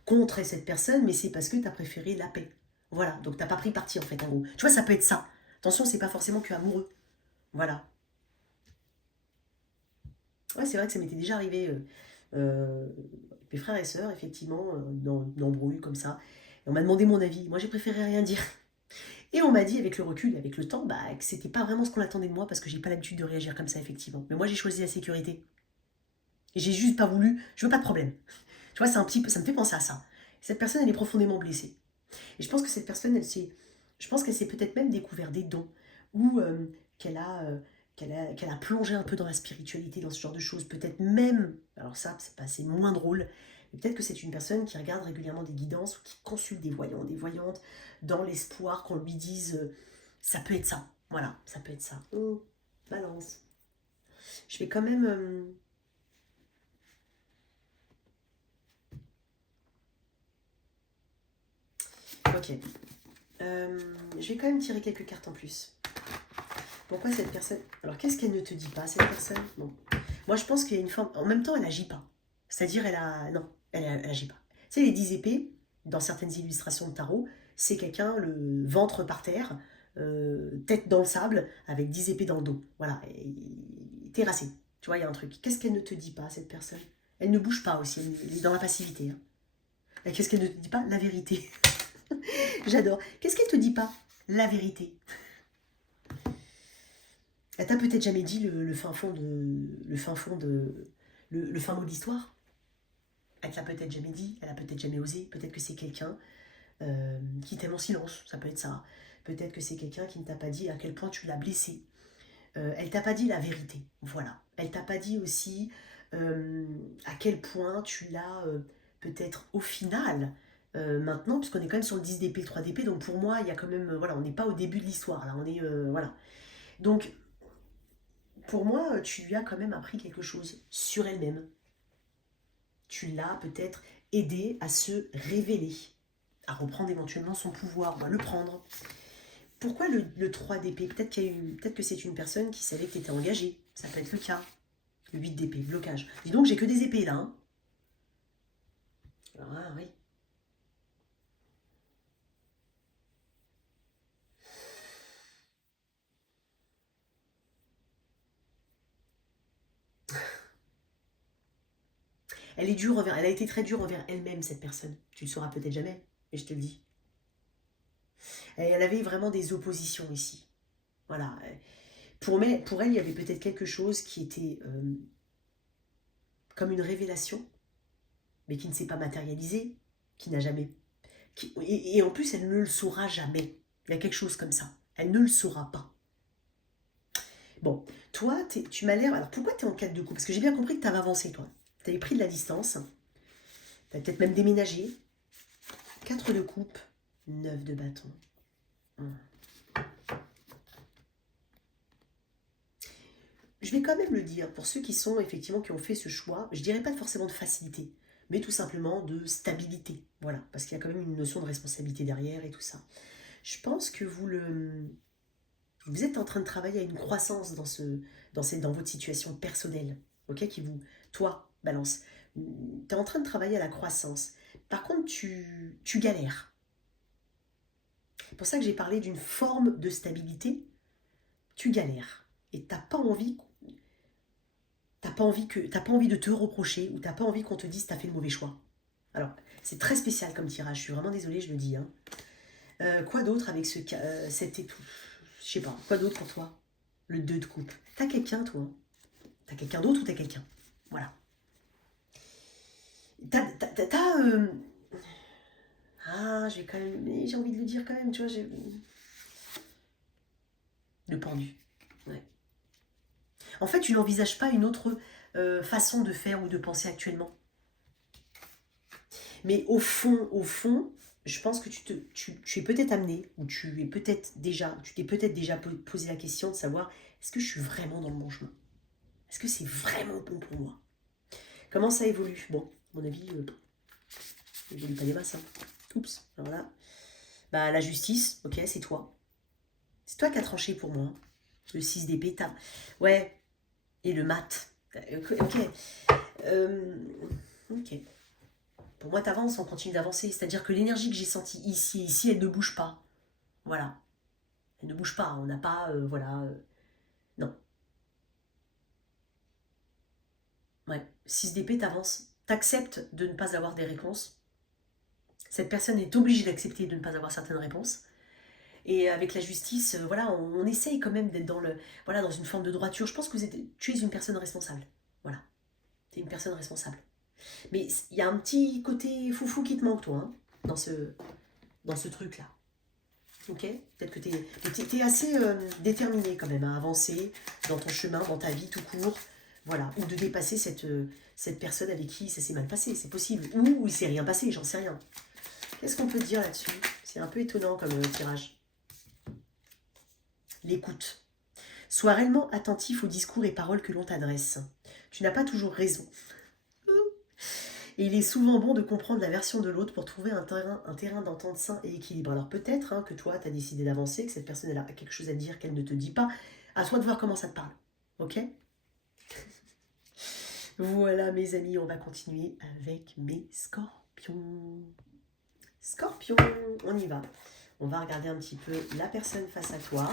contre cette personne, mais c'est parce que tu as préféré la paix. Voilà, donc tu n'as pas pris parti en fait, en gros. Tu vois, ça peut être ça. Attention, c'est pas forcément que amoureux. Voilà. Ouais, c'est vrai que ça m'était déjà arrivé, mes frères et sœurs, effectivement, d'embrouilles comme ça. Et on m'a demandé mon avis. Moi, j'ai préféré rien dire. Et on m'a dit, avec le recul, avec le temps, que c'était pas vraiment ce qu'on attendait de moi, parce que j'ai pas l'habitude de réagir comme ça, effectivement. Mais moi, j'ai choisi la sécurité. Et j'ai juste pas voulu, je veux pas de problème. Tu vois, c'est un petit peu, ça me fait penser à ça. Cette personne, elle est profondément blessée. Et je pense que cette personne, je pense qu'elle s'est peut-être même découvert des dons, ou qu'elle a plongé un peu dans la spiritualité, dans ce genre de choses. Peut-être même, alors ça, c'est moins drôle, mais peut-être que c'est une personne qui regarde régulièrement des guidances ou qui consulte des voyants, des voyantes, dans l'espoir qu'on lui dise ça peut être ça. Voilà, ça peut être ça. Oh, balance. Je vais quand même... Ok. Je vais quand même tirer quelques cartes en plus. Pourquoi cette personne... Alors, qu'est-ce qu'elle ne te dit pas, cette personne? Bon. Moi, je pense qu'il y a une forme... En même temps, elle agit pas. C'est-à-dire, elle a... Non, elle agit pas. Tu sais, les 10 épées, dans certaines illustrations de tarot, c'est quelqu'un, le ventre par terre, tête dans le sable, avec 10 épées dans le dos. Voilà, terrassé. Tu vois, il y a un truc. Qu'est-ce qu'elle ne te dit pas, cette personne? Elle ne bouge pas aussi, elle est dans la passivité. Hein. Et qu'est-ce qu'elle ne te dit pas? La vérité. J'adore. Qu'est-ce qu'elle te dit pas? La vérité. Elle t'a peut-être jamais dit le fin fond de... Le fin mot de l'histoire. Elle te l'a peut-être jamais dit, elle a peut-être jamais osé. Peut-être que c'est quelqu'un qui t'aime en silence, ça peut être ça. Peut-être que c'est quelqu'un qui ne t'a pas dit à quel point tu l'as blessé. Elle t'a pas dit la vérité, voilà. Elle t'a pas dit aussi à quel point tu l'as peut-être au final, maintenant, puisqu'on est quand même sur le 10 d'épée, le 3 d'épée, donc pour moi, il y a quand même, voilà, on n'est pas au début de l'histoire, là, on est, voilà. Donc, pour moi, tu lui as quand même appris quelque chose sur elle-même. Tu l'as peut-être aidé à se révéler, à reprendre éventuellement son pouvoir, on va le prendre. Pourquoi le 3 d'épée? Peut-être que c'est une personne qui savait que tu étais engagé. Ça peut être le cas. Le 8 d'épée, blocage. Dis donc, j'ai que des épées là. Hein. Ah oui. Elle est dure envers, elle a été très dure envers elle-même, cette personne. Tu le sauras peut-être jamais, mais je te le dis. Et elle avait vraiment des oppositions ici. Voilà. Pour elle, il y avait peut-être quelque chose qui était comme une révélation, mais qui ne s'est pas matérialisé, qui n'a jamais... et en plus, elle ne le saura jamais. Il y a quelque chose comme ça. Elle ne le saura pas. Bon, toi, tu m'as l'air... Alors, pourquoi tu es en 4 de coupe? Parce que j'ai bien compris que tu avais avancé, toi. Tu avais pris de la distance. Tu as peut-être même déménagé. 4 de coupe, 9 de bâton. Je vais quand même le dire, pour ceux qui sont effectivement, qui ont fait ce choix, je dirais pas forcément de facilité, mais tout simplement de stabilité. Voilà, parce qu'il y a quand même une notion de responsabilité derrière et tout ça. Je pense que vous êtes en train de travailler à une croissance dans votre situation personnelle, ok, toi, balance, tu es en train de travailler à la croissance. Par contre, tu galères. C'est pour ça que j'ai parlé d'une forme de stabilité. Tu galères. Et t'as pas envie de te reprocher ou t'as pas envie qu'on te dise t'as fait le mauvais choix. Alors, c'est très spécial comme tirage. Je suis vraiment désolée, je le dis. Hein. Quoi d'autre avec cet étou? Je sais pas. Quoi d'autre pour toi? Le 2 de coupe. T'as quelqu'un, toi? T'as quelqu'un d'autre ou t'as quelqu'un? Voilà. Ah, j'ai quand même... J'ai envie de le dire quand même, tu vois. Le pendu. Ouais. En fait, tu n'envisages pas une autre façon de faire ou de penser actuellement. Mais au fond, je pense que tu es peut-être amené, ou tu t'es peut-être déjà posé la question de savoir, est-ce que je suis vraiment dans le bon chemin? Est-ce que c'est vraiment bon pour moi? Comment ça évolue? Bon, à mon avis, il évolue pas des masses. Hein. Oups, alors là. Bah, la justice, ok, c'est toi. C'est toi qui as tranché pour moi. Le 6 d'épée, ouais, et le mat. Ok. Ok. Pour moi, t'avances, on continue d'avancer. C'est-à-dire que l'énergie que j'ai sentie ici, elle ne bouge pas. Voilà. Elle ne bouge pas. On n'a pas, voilà. Non. Ouais. 6 d'épée, t'avances. T'acceptes de ne pas avoir des réponses. Cette personne est obligée d'accepter de ne pas avoir certaines réponses. Et avec la justice, voilà, on essaye quand même d'être dans une forme de droiture. Je pense que tu es une personne responsable. Voilà. Tu es une personne responsable. Mais il y a un petit côté foufou qui te manque, toi, hein, dans ce truc-là. Ok? Peut-être que tu es assez déterminé quand même à avancer dans ton chemin, dans ta vie tout court. Voilà. Ou de dépasser cette personne avec qui ça s'est mal passé. C'est possible. Ou il s'est rien passé, j'en sais rien. Qu'est-ce qu'on peut dire là-dessus? C'est un peu étonnant comme tirage. L'écoute. Sois réellement attentif aux discours et paroles que l'on t'adresse. Tu n'as pas toujours raison. Et il est souvent bon de comprendre la version de l'autre pour trouver un terrain d'entente sain et équilibré. Alors peut-être hein, que toi, tu as décidé d'avancer, que cette personne elle a quelque chose à dire qu'elle ne te dit pas. À toi de voir comment ça te parle. Ok? Voilà mes amis, on va continuer avec mes scorpions. Scorpion, on y va. On va regarder un petit peu la personne face à toi,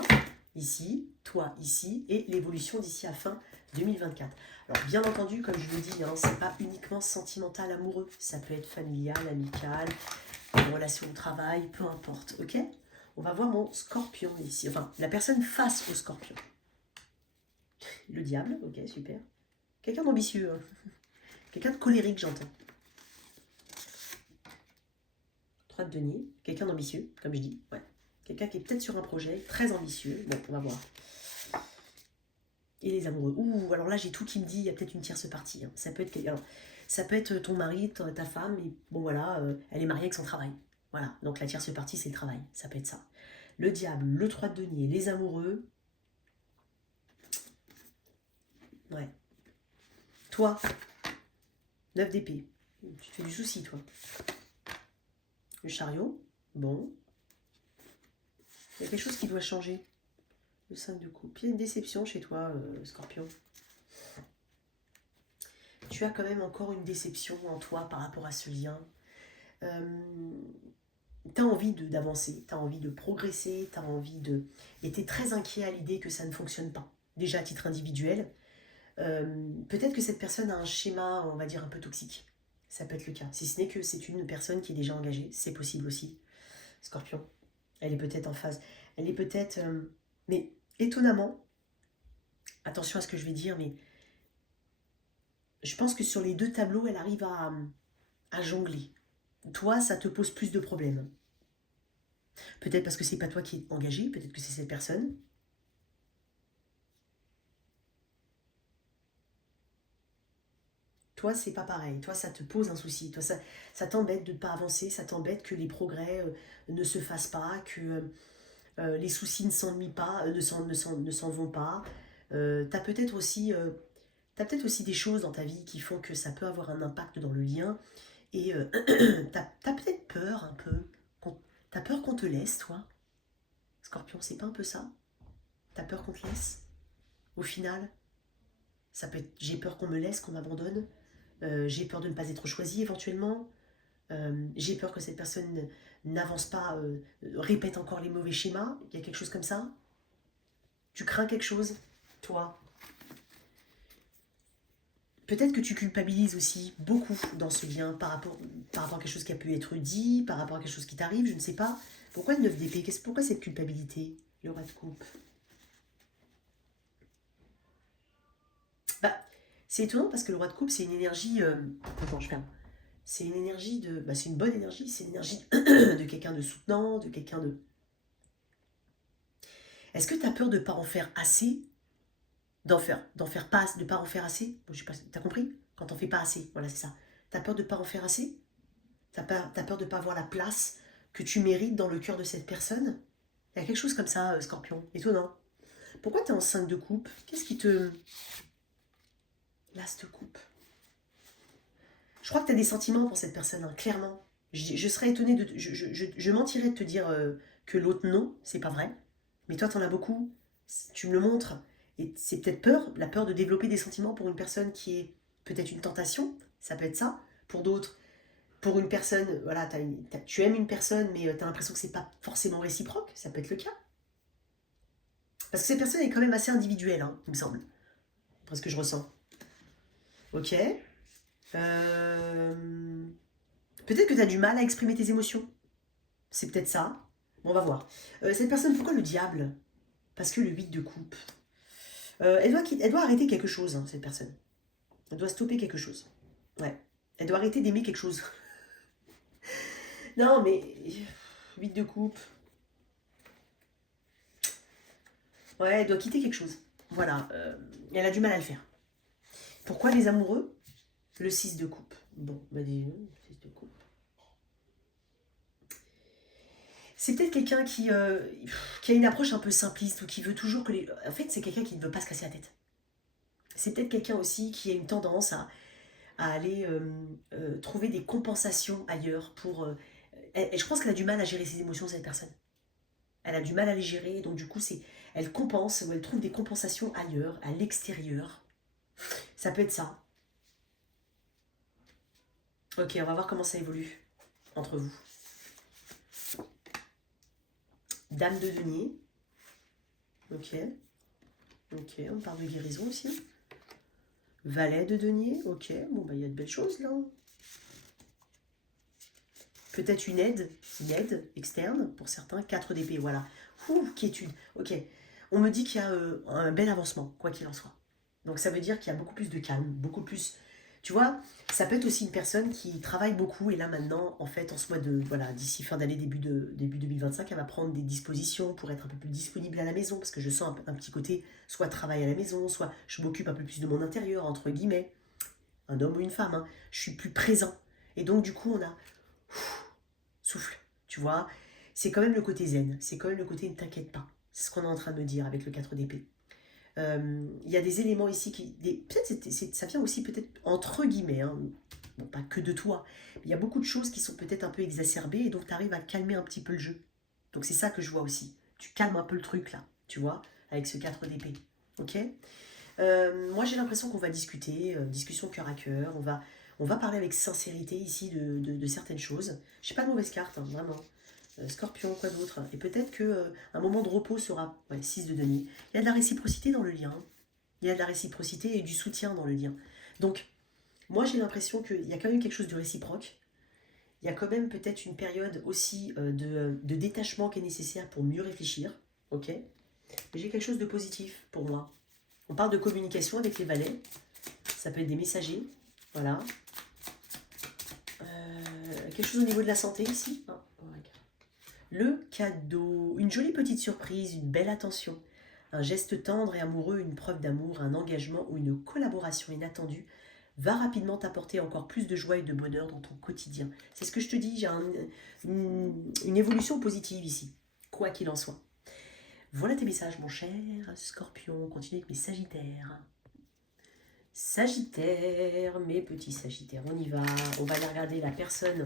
ici, toi ici, et l'évolution d'ici à fin 2024. Alors bien entendu, comme je vous dis, hein, c'est pas uniquement sentimental, amoureux, ça peut être familial, amical, en relation au travail, peu importe, ok? On va voir mon scorpion ici, enfin la personne face au scorpion. Le diable, ok, super. Quelqu'un d'ambitieux, hein. Quelqu'un de colérique, j'entends. 3 de denier, quelqu'un d'ambitieux, comme je dis, ouais. Quelqu'un qui est peut-être sur un projet très ambitieux, bon, on va voir. Et les amoureux. Ouh, alors là, j'ai tout qui me dit, il y a peut-être une tierce partie. Hein. Ça peut être ton mari, ta femme, et bon voilà, elle est mariée avec son travail. Voilà, donc la tierce partie, c'est le travail. Ça peut être ça. Le diable, le 3 de denier, les amoureux. Ouais. Toi, 9 d'épée. Tu te fais du souci, toi. Le chariot, bon. Il y a quelque chose qui doit changer. Le 5 de coupe. Il y a une déception chez toi, Scorpion. Tu as quand même encore une déception en toi par rapport à ce lien. Tu as envie d'avancer, tu as envie de progresser, tu as envie de... Et tu es très inquiet à l'idée que ça ne fonctionne pas. Déjà à titre individuel. Peut-être que cette personne a un schéma, on va dire, un peu toxique. Ça peut être le cas. Si ce n'est que c'est une personne qui est déjà engagée. C'est possible aussi. Scorpion. Elle est peut-être en phase. Elle est peut-être... mais étonnamment, attention à ce que je vais dire, mais je pense que sur les deux tableaux, elle arrive à jongler. Toi, ça te pose plus de problèmes. Peut-être parce que c'est pas toi qui es engagé, peut-être que c'est cette personne. Toi, c'est pas pareil. Toi, ça te pose un souci. Toi, ça t'embête de ne pas avancer, ça t'embête que les progrès ne se fassent pas, que les soucis ne s'ennuient pas, ne s'en vont pas. T'as peut-être aussi, aussi des choses dans ta vie qui font que ça peut avoir un impact dans le lien. Et t'as peut-être peur un peu. T'as peur qu'on te laisse, toi. Scorpion, c'est pas un peu ça? T'as peur qu'on te laisse? Au final, ça peut être j'ai peur qu'on me laisse, qu'on m'abandonne. J'ai peur de ne pas être choisie éventuellement. J'ai peur que cette personne n'avance pas, répète encore les mauvais schémas. Il y a quelque chose comme ça? Tu crains quelque chose, toi? Peut-être que tu culpabilises aussi beaucoup dans ce lien par rapport à quelque chose qui a pu être dit, par rapport à quelque chose qui t'arrive, je ne sais pas. Pourquoi le 9 d'épée? Pourquoi cette culpabilité? Le roi de coupe. Bah, c'est étonnant parce que le roi de coupe, c'est une énergie... Attends, je ferme. C'est une énergie de... Bah, c'est une bonne énergie. C'est une énergie de quelqu'un de soutenant, de quelqu'un de... Est-ce que tu as peur de ne pas en faire assez? De pas en faire assez? Bon, je sais pas, t'as compris? Quand t'en fais pas assez, voilà, c'est ça. T'as peur de ne pas en faire assez? T'as peur de ne pas avoir la place que tu mérites dans le cœur de cette personne? Il y a quelque chose comme ça, Scorpion. Étonnant. Pourquoi tu es en 5 de coupe? Qu'est-ce qui te... L'as de coupe. Je crois que tu as des sentiments pour cette personne, hein, clairement. Je serais étonnée de... Je mentirais de te dire que l'autre non, c'est pas vrai. Mais toi, t'en as beaucoup. Tu me le montres. Et c'est peut-être la peur de développer des sentiments pour une personne qui est peut-être une tentation. Ça peut être ça. Pour d'autres, pour une personne, voilà, tu aimes une personne, mais tu as l'impression que c'est pas forcément réciproque. Ça peut être le cas. Parce que cette personne est quand même assez individuelle, hein, il me semble. Après ce que je ressens. Ok. Peut-être que tu as du mal à exprimer tes émotions. C'est peut-être ça. Bon, on va voir. Cette personne, pourquoi le diable? Parce que le 8 de coupe. Elle doit arrêter quelque chose, hein, cette personne. Elle doit stopper quelque chose. Ouais. Elle doit arrêter d'aimer quelque chose. Non, mais... 8 de coupe. Ouais, elle doit quitter quelque chose. Voilà. Elle a du mal à le faire. Pourquoi les amoureux? Le 6 de coupe. Bon, bah dis 6 de coupe. C'est peut-être quelqu'un qui a une approche un peu simpliste ou qui veut toujours que les... En fait, c'est quelqu'un qui ne veut pas se casser la tête. C'est peut-être quelqu'un aussi qui a une tendance à aller trouver des compensations ailleurs pour... et je pense qu'elle a du mal à gérer ses émotions, cette personne. Elle a du mal à les gérer, donc du coup, elle compense ou elle trouve des compensations ailleurs, à l'extérieur. Ça peut être ça. Ok, on va voir comment ça évolue entre vous. Dame de denier. Ok. Ok, on parle de guérison aussi. Valet de denier. Ok, bon, bah il y a de belles choses là. Peut-être une aide externe pour certains. 4 d'épée, voilà. Ouh, quiétude. Ok. On me dit qu'il y a un bel avancement, quoi qu'il en soit. Donc ça veut dire qu'il y a beaucoup plus de calme, beaucoup plus... Tu vois, ça peut être aussi une personne qui travaille beaucoup et là maintenant, en fait, en ce mois de... Voilà, d'ici fin d'année, début 2025, elle va prendre des dispositions pour être un peu plus disponible à la maison parce que je sens un petit côté, soit travail à la maison, soit je m'occupe un peu plus de mon intérieur, entre guillemets. Un homme ou une femme, hein. Je suis plus présent. Et donc du coup, on a... souffle, tu vois. C'est quand même le côté zen, c'est quand même le côté ne t'inquiète pas. C'est ce qu'on est en train de me dire avec le 4 d'épée. Il y a des éléments ici qui... Peut-être ça vient aussi peut-être entre guillemets, hein, bon, pas que de toi, mais il y a beaucoup de choses qui sont peut-être un peu exacerbées et donc tu arrives à calmer un petit peu le jeu. Donc c'est ça que je vois aussi. tu calmes un peu le truc là, tu vois, avec ce 4 d'épée. Ok. Moi j'ai l'impression qu'on va discuter, discussion cœur à cœur, on va parler avec sincérité ici de certaines choses. Je sais pas de mauvaise carte, hein, vraiment. Scorpion, quoi d'autre. Et peut-être qu'un moment de repos sera 6 de denier. Il y a de la réciprocité dans le lien. Il y a de la réciprocité et du soutien dans le lien. Donc, moi j'ai l'impression qu'il y a quand même quelque chose de réciproque. Il y a quand même peut-être une période aussi de détachement qui est nécessaire pour mieux réfléchir. Ok. Mais j'ai quelque chose de positif pour moi. On parle de communication avec les valets. Ça peut être des messagers. Voilà. Quelque chose au niveau de la santé ici. Ah, le cadeau. Une jolie petite surprise, une belle attention. Un geste tendre et amoureux, une preuve d'amour, un engagement ou une collaboration inattendue va rapidement t'apporter encore plus de joie et de bonheur dans ton quotidien. C'est ce que je te dis, j'ai une évolution positive ici, quoi qu'il en soit. Voilà tes messages, mon cher Scorpion. On continue avec mes Sagittaires. Sagittaire, mes petits Sagittaires, on y va. On va aller regarder la personne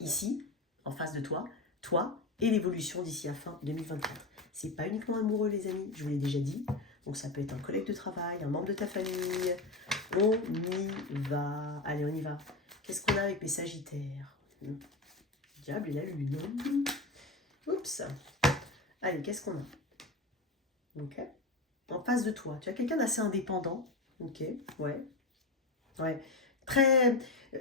ici, en face de toi, et l'évolution d'ici à fin 2024. C'est pas uniquement amoureux, les amis, je vous l'ai déjà dit. Donc ça peut être un collègue de travail, un membre de ta famille. On y va. Allez, on y va. Qu'est-ce qu'on a avec mes Sagittaires? Diable et la lune. Oups. Allez, qu'est-ce qu'on a? Ok. En face de toi, tu as quelqu'un d'assez indépendant. Ok, ouais. Ouais. Très,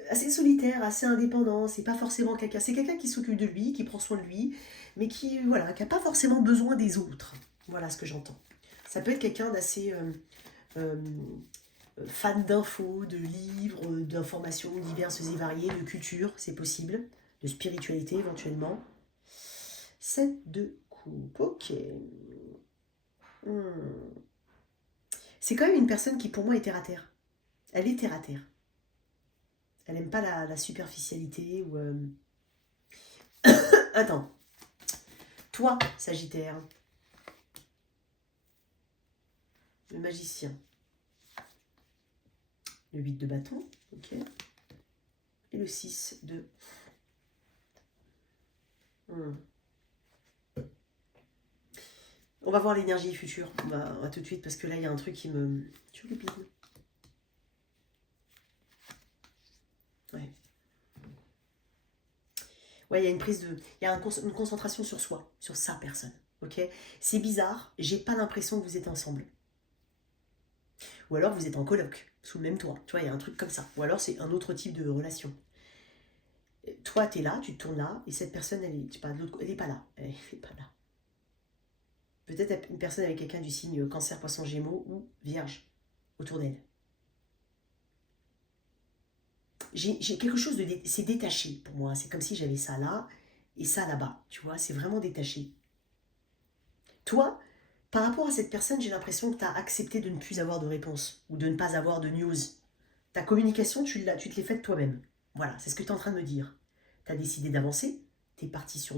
assez solitaire, assez indépendant. C'est pas forcément quelqu'un. C'est quelqu'un qui s'occupe de lui, qui prend soin de lui, mais qui, voilà, qui n'a pas forcément besoin des autres. Voilà ce que j'entends. Ça peut être quelqu'un d'assez fan d'infos, de livres, d'informations diverses et variées, de culture, c'est possible, de spiritualité éventuellement. 7 de coupe, ok. C'est quand même une personne qui pour moi est terre à terre. Elle est terre à terre. Elle n'aime pas la superficialité ou... Attends. Toi, Sagittaire. Le magicien. Le 8 de bâton. Ok. Et le 6 de... On va voir l'énergie future. On va tout de suite parce que là, il y a un truc qui me... Ouais. Ouais, il y a une prise de... Il y a une concentration sur soi, sur sa personne. Ok. C'est bizarre. J'ai pas l'impression que vous êtes ensemble. Ou alors vous êtes en coloc, sous le même toit. Tu vois, il y a un truc comme ça. Ou alors c'est un autre type de relation. Toi, tu es là, tu te tournes là, et cette personne, elle est, pas de l'autre côté, elle n'est pas là. Elle n'est pas là. Peut-être une personne avec quelqu'un du signe cancer, poisson, gémeaux ou vierge autour d'elle. J'ai quelque chose de... C'est détaché pour moi. C'est comme si j'avais ça là et ça là-bas. Tu vois, c'est vraiment détaché. Toi, par rapport à cette personne, j'ai l'impression que tu as accepté de ne plus avoir de réponse ou de ne pas avoir de news. Ta communication, tu te l'es faite toi-même. Voilà, c'est ce que tu es en train de me dire. Tu as décidé d'avancer, tu es parti sur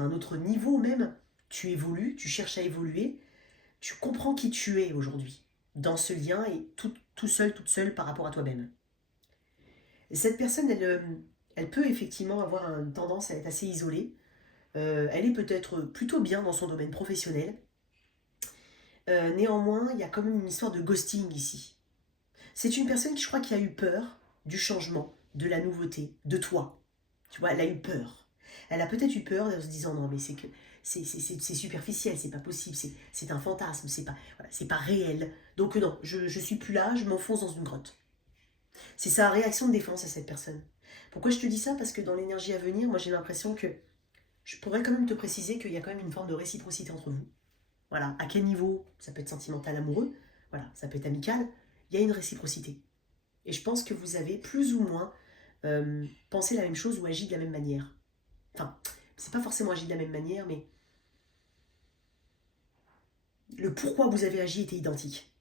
un autre niveau même. Tu évolues, tu cherches à évoluer, tu comprends qui tu es aujourd'hui dans ce lien et tout seul, toute seule par rapport à toi-même. Et cette personne, elle peut effectivement avoir une tendance à être assez isolée. Elle est peut-être plutôt bien dans son domaine professionnel. Néanmoins, il y a quand même une histoire de ghosting ici. C'est une personne qui, je crois, qui a eu peur du changement, de la nouveauté, de toi. Tu vois, elle a eu peur. Elle a peut-être eu peur en se disant non, mais c'est superficiel, c'est pas possible, c'est un fantasme, c'est pas réel. Donc non, je suis plus là, je m'enfonce dans une grotte. C'est sa réaction de défense à cette personne. Pourquoi je te dis ça? Parce que dans l'énergie à venir, moi j'ai l'impression que je pourrais quand même te préciser qu'il y a quand même une forme de réciprocité entre vous. Voilà, à quel niveau? Ça peut être sentimental, amoureux, voilà, ça peut être amical, il y a une réciprocité. Et je pense que vous avez plus ou moins pensé la même chose ou agi de la même manière. Enfin, c'est pas forcément agi de la même manière, mais le pourquoi vous avez agi était identique.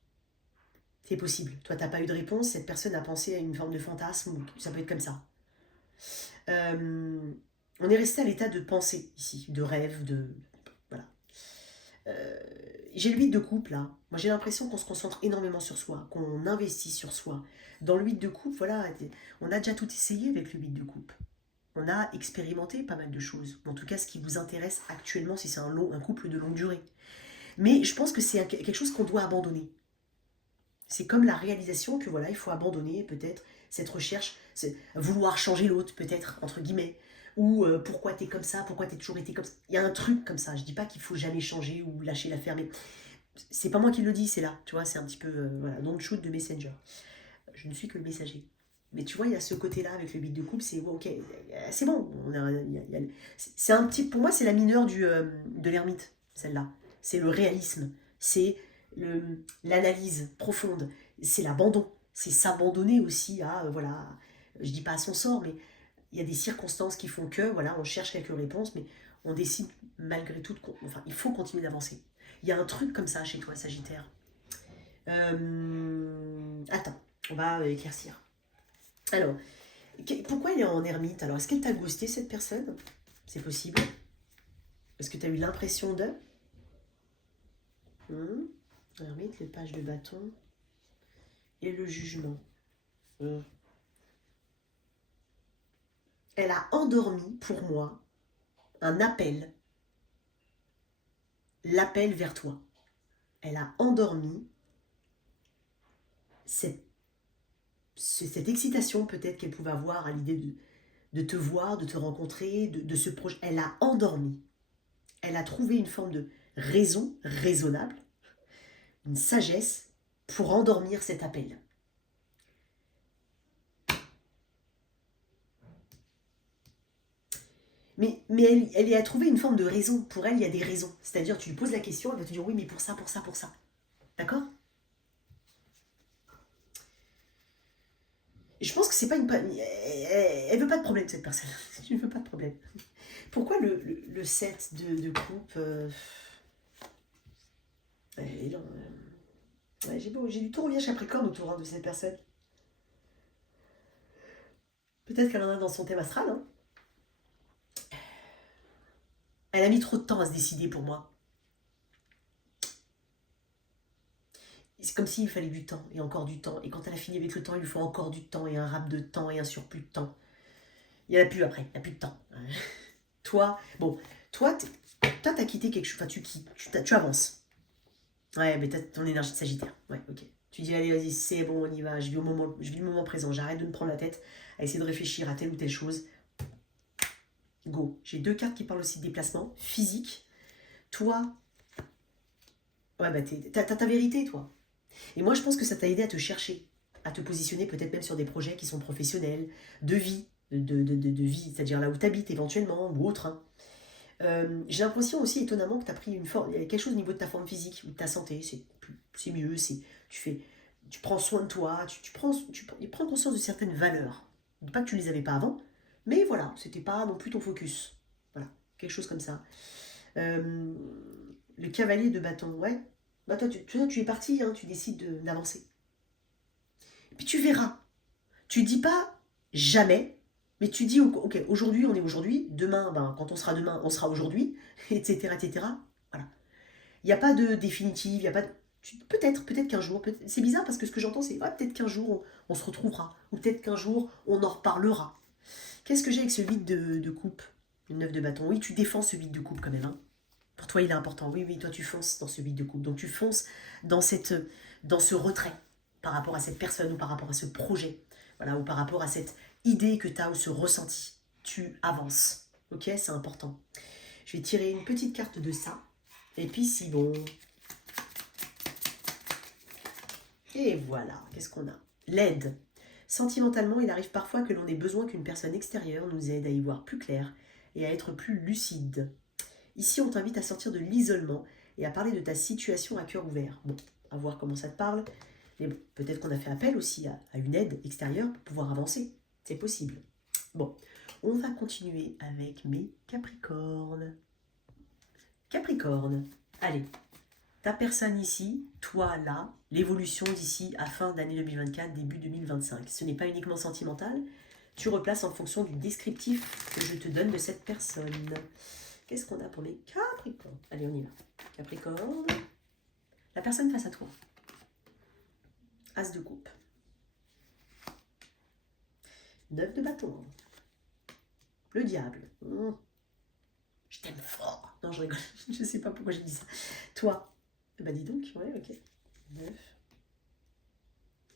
C'est possible. Toi, t'as pas eu de réponse, cette personne a pensé à une forme de fantasme, ça peut être comme ça. On est resté à l'état de pensée ici, de rêve, de... Voilà. J'ai le 8 de coupe là. Moi j'ai l'impression qu'on se concentre énormément sur soi, qu'on investit sur soi. Dans le 8 de coupe, voilà, on a déjà tout essayé avec le 8 de coupe. on a expérimenté pas mal de choses. En tout cas, ce qui vous intéresse actuellement, si c'est un couple de longue durée. Mais je pense que c'est quelque chose qu'on doit abandonner. C'est comme la réalisation que voilà, il faut abandonner peut-être cette recherche, vouloir changer l'autre peut-être, entre guillemets. Ou pourquoi t'es comme ça, pourquoi t'es toujours été comme ça. Il y a un truc comme ça, je dis pas qu'il faut jamais changer ou lâcher l'affaire, mais c'est pas moi qui le dis, c'est là, tu vois, c'est un petit peu, voilà, don't shoot de Messenger. Je ne suis que le messager. Mais tu vois, il y a ce côté-là avec le beat de couple, c'est ok, c'est bon. C'est un petit, pour moi, c'est la mineure de l'ermite, celle-là. C'est le réalisme, c'est l'analyse profonde, c'est l'abandon, c'est s'abandonner aussi à, voilà, je dis pas à son sort, mais il y a des circonstances qui font que, voilà, on cherche quelques réponses, mais on décide malgré tout, enfin, il faut continuer d'avancer. Il y a un truc comme ça chez toi, Sagittaire. Attends, on va éclaircir. Alors, pourquoi il est en ermite? Alors, est-ce qu'elle t'a ghosté, cette personne? C'est possible. Est-ce que tu as eu l'impression de... Ermite, les pages de bâton et le jugement. Elle a endormi, pour moi, un appel. L'appel vers toi. Elle a endormi cette excitation peut-être qu'elle pouvait avoir à l'idée de te voir, de te rencontrer, de ce projet. Elle a endormi. Elle a trouvé une forme de raison raisonnable, une sagesse pour endormir cet appel. Mais elle a trouvé une forme de raison. Pour elle, il y a des raisons. C'est-à-dire, tu lui poses la question, elle va te dire oui, mais pour ça, pour ça, pour ça. D'accord? Et je pense que c'est pas une... Elle veut pas de problème, cette personne. Je ne veux pas de problème. Pourquoi le 7 de coupe j'ai du tour chez Capricorne autour de cette personne. Peut-être qu'elle en a dans son thème astral. Hein. Elle a mis trop de temps à se décider pour moi. C'est comme s'il fallait du temps et encore du temps. Et quand elle a fini avec le temps, il lui faut encore du temps et un rap de temps et un surplus de temps. Il n'y en a plus après, il n'y a plus de temps. Toi, t'as quitté quelque chose. Enfin, tu avances. Ouais, mais t'as ton énergie de Sagittaire. Ouais, ok. Tu dis, allez, vas-y, c'est bon, on y va. Je vis le moment présent. J'arrête de me prendre la tête à essayer de réfléchir à telle ou telle chose. Go. J'ai 2 cartes qui parlent aussi de déplacement physique. Toi, ouais, bah, t'as ta vérité, toi. Et moi, je pense que ça t'a aidé à te chercher, à te positionner peut-être même sur des projets qui sont professionnels, de vie, de vie, c'est-à-dire là où tu habites éventuellement, ou autre. Hein. J'ai l'impression aussi, étonnamment, que tu as pris une forme, il y a quelque chose au niveau de ta forme physique, ou de ta santé, c'est mieux, tu prends soin de toi, tu prends conscience de certaines valeurs. Pas que tu ne les avais pas avant, mais voilà, c'était pas non plus ton focus. Voilà, quelque chose comme ça. Le cavalier de bâton, ouais. Bah toi, tu es parti, hein, tu décides d'avancer. Et puis tu verras. Tu dis pas jamais, mais tu dis, ok, aujourd'hui, on est aujourd'hui, demain, ben, quand on sera demain, on sera aujourd'hui, etc., etc. Voilà. Il n'y a pas de définitive, il n'y a pas de... Peut-être qu'un jour, c'est bizarre parce que ce que j'entends, c'est peut-être qu'un jour, on se retrouvera, ou peut-être qu'un jour, on en reparlera. Qu'est-ce que j'ai avec ce vide de coupe, une 9 de bâton? Oui, tu défends ce vide de coupe quand même, hein. Pour toi, il est important. Oui, oui, toi, tu fonces dans ce vide de coupe. Donc, tu fonces dans ce retrait par rapport à cette personne ou par rapport à ce projet. Voilà, ou par rapport à cette idée que tu as ou ce ressenti. Tu avances. Ok, c'est important. Je vais tirer une petite carte de ça. Et puis, si bon. Et voilà, qu'est-ce qu'on a? L'aide. Sentimentalement, il arrive parfois que l'on ait besoin qu'une personne extérieure nous aide à y voir plus clair et à être plus lucide. Ici, on t'invite à sortir de l'isolement et à parler de ta situation à cœur ouvert. Bon, à voir comment ça te parle. Mais bon, peut-être qu'on a fait appel aussi à une aide extérieure pour pouvoir avancer. C'est possible. Bon, on va continuer avec mes Capricornes. Capricorne, allez, ta personne ici, toi là, l'évolution d'ici à fin d'année 2024, début 2025. Ce n'est pas uniquement sentimental, tu replaces en fonction du descriptif que je te donne de cette personne. Qu'est-ce qu'on a pour mes Capricornes? Allez, on y va. Capricorne. La personne face à toi. As de coupe. 9 de bâton. Le diable. Je t'aime fort. Non, je rigole. Je sais pas pourquoi j'ai dit ça. Toi. Bah dis donc, ouais, ok. 9.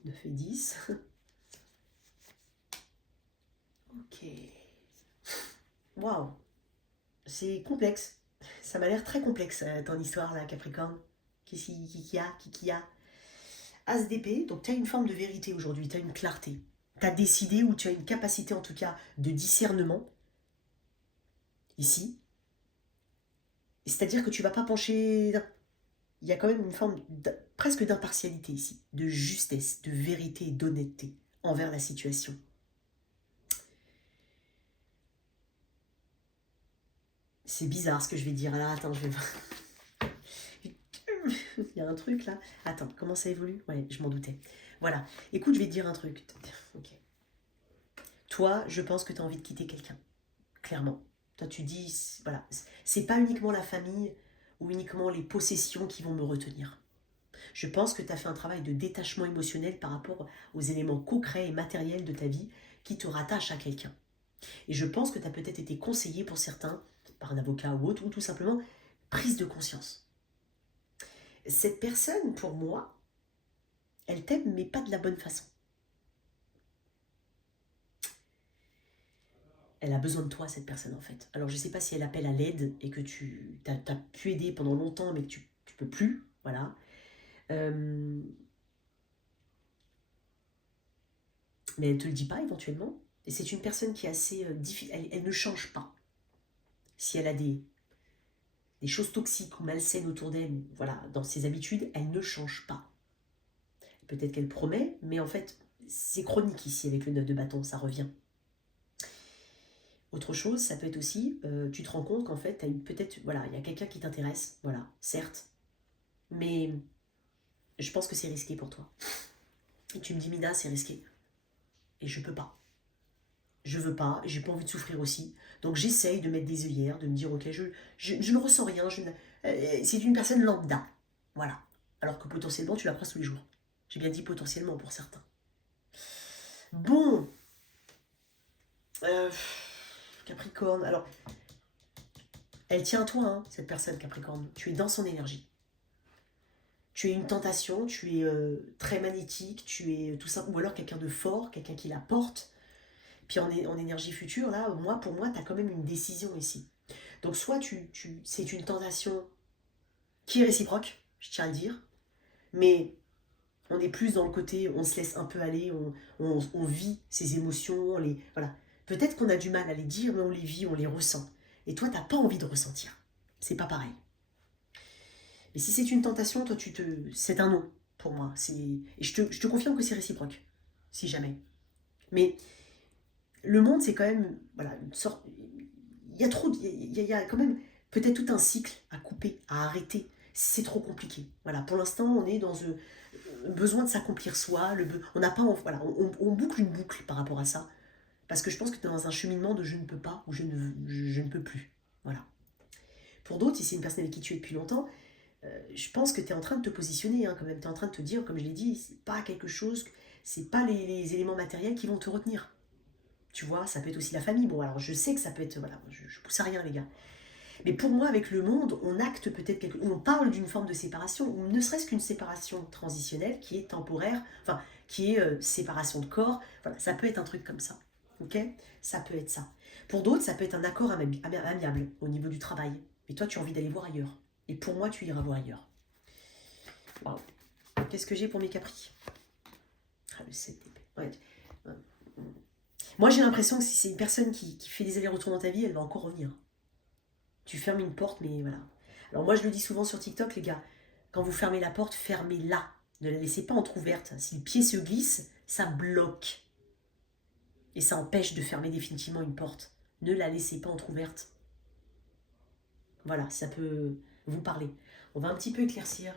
9 et 10. Ok. Waouh. C'est complexe. Ça m'a l'air très complexe, ton histoire, là, Capricorne. Qui a. As d'épée, donc tu as une forme de vérité aujourd'hui, tu as une clarté. Tu as décidé ou tu as une capacité, en tout cas, de discernement, ici. C'est-à-dire que tu vas pas pencher... Il y a quand même une forme presque d'impartialité ici, de justesse, de vérité et d'honnêteté envers la situation. C'est bizarre ce que je vais dire. Alors attends, je vais voir. Il y a un truc là. Attends, comment ça évolue? Ouais, je m'en doutais. Voilà. Écoute, je vais te dire un truc. Ok. Toi, je pense que tu as envie de quitter quelqu'un. Clairement. Toi, tu dis, voilà, c'est pas uniquement la famille ou uniquement les possessions qui vont me retenir. Je pense que tu as fait un travail de détachement émotionnel par rapport aux éléments concrets et matériels de ta vie qui te rattachent à quelqu'un. Et je pense que tu as peut-être été conseillé pour certains, par un avocat ou autre, ou tout simplement prise de conscience. Cette personne, pour moi, elle t'aime, mais pas de la bonne façon. Elle a besoin de toi, cette personne, en fait. Alors, je ne sais pas si elle appelle à l'aide et que tu as pu aider pendant longtemps, mais que tu peux plus. Voilà. Mais elle ne te le dit pas, éventuellement. Et c'est une personne qui est assez difficile. Elle ne change pas. Si elle a des choses toxiques ou malsaines autour d'elle, voilà, dans ses habitudes, elle ne change pas. Peut-être qu'elle promet, mais en fait, c'est chronique ici avec le 9 de bâton, ça revient. Autre chose, ça peut être aussi, tu te rends compte qu'en fait, peut-être, voilà, il y a quelqu'un qui t'intéresse, voilà, certes, mais je pense que c'est risqué pour toi. Et tu me dis, Mina, c'est risqué. Et je peux pas. Je veux pas, j'ai pas envie de souffrir aussi. Donc j'essaye de mettre des œillères, de me dire, ok, je ne ressens rien, c'est une personne lambda. Voilà. Alors que potentiellement, tu la croises tous les jours. J'ai bien dit potentiellement pour certains. Bon. Capricorne, alors, elle tient à toi, hein, cette personne, Capricorne. Tu es dans son énergie. Tu es une tentation, tu es très magnétique, tu es tout ça, ou alors quelqu'un de fort, quelqu'un qui la porte. Puis en énergie future, là, pour moi, tu as quand même une décision ici. Donc soit c'est une tentation qui est réciproque, je tiens à le dire, mais on est plus dans le côté, on se laisse un peu aller, on vit ses émotions, voilà. Peut-être qu'on a du mal à les dire, mais on les vit, on les ressent. Et toi, tu n'as pas envie de ressentir. C'est pas pareil. Mais si c'est une tentation, toi, c'est un non pour moi. Et je te confirme que c'est réciproque, si jamais. Mais le monde, c'est quand même, voilà, une sorte. Il y a trop, il y a quand même peut-être tout un cycle à couper, à arrêter. C'est trop compliqué. Voilà, pour l'instant, on est dans besoin de s'accomplir soi. On n'a pas, voilà, on boucle une boucle par rapport à ça, parce que je pense que tu es dans un cheminement de je ne peux pas ou je ne peux plus. Voilà. Pour d'autres, si c'est une personne avec qui tu es depuis longtemps, je pense que tu es en train de te positionner, hein, quand même. Tu es en train de te dire, comme je l'ai dit, c'est pas quelque chose, c'est pas les éléments matériels qui vont te retenir. Tu vois, ça peut être aussi la famille. Bon, alors je sais que ça peut être, voilà, je pousse à rien, les gars. Mais pour moi, avec le monde, on acte peut-être on parle d'une forme de séparation, ou ne serait-ce qu'une séparation transitionnelle qui est temporaire, enfin, qui est séparation de corps. Voilà, ça peut être un truc comme ça. Ok? Ça peut être ça. Pour d'autres, ça peut être un accord amiable au niveau du travail. Et toi, tu as envie d'aller voir ailleurs. Et pour moi, tu iras voir ailleurs. Waouh. Qu'est-ce que j'ai pour mes capris? Ah, le 7 d'épée. Ouais. Moi, j'ai l'impression que si c'est une personne qui fait des allers-retours dans ta vie, elle va encore revenir. Tu fermes une porte, mais voilà. Alors moi, je le dis souvent sur TikTok, les gars, quand vous fermez la porte, fermez-la. Ne la laissez pas entrouverte. Si le pied se glisse, ça bloque. Et ça empêche de fermer définitivement une porte. Ne la laissez pas entrouverte. Voilà, ça peut vous parler. On va un petit peu éclaircir.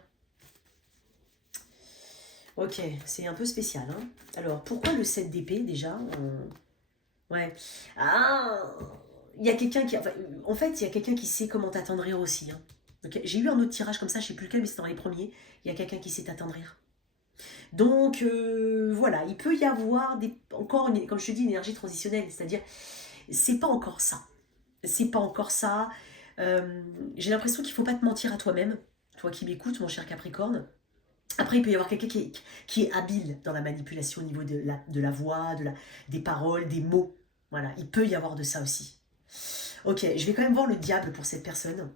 Ok, c'est un peu spécial. Hein. Alors, pourquoi le 7 d'épée déjà Ouais. Ah, il y a quelqu'un qui... Enfin, en fait, il y a quelqu'un qui sait comment t'attendrir aussi. Hein. Okay. J'ai eu un autre tirage comme ça, je ne sais plus lequel, mais c'était dans les premiers. Il y a quelqu'un qui sait t'attendrir. Donc, voilà, il peut y avoir encore, comme je te dis, une énergie transitionnelle. C'est-à-dire, c'est pas encore ça. C'est pas encore ça. J'ai l'impression qu'il faut pas te mentir à toi-même. Toi qui m'écoutes, mon cher Capricorne. Après, il peut y avoir quelqu'un qui est habile dans la manipulation au niveau de la voix, des paroles, des mots. Voilà, il peut y avoir de ça aussi. Ok, je vais quand même voir le diable pour cette personne.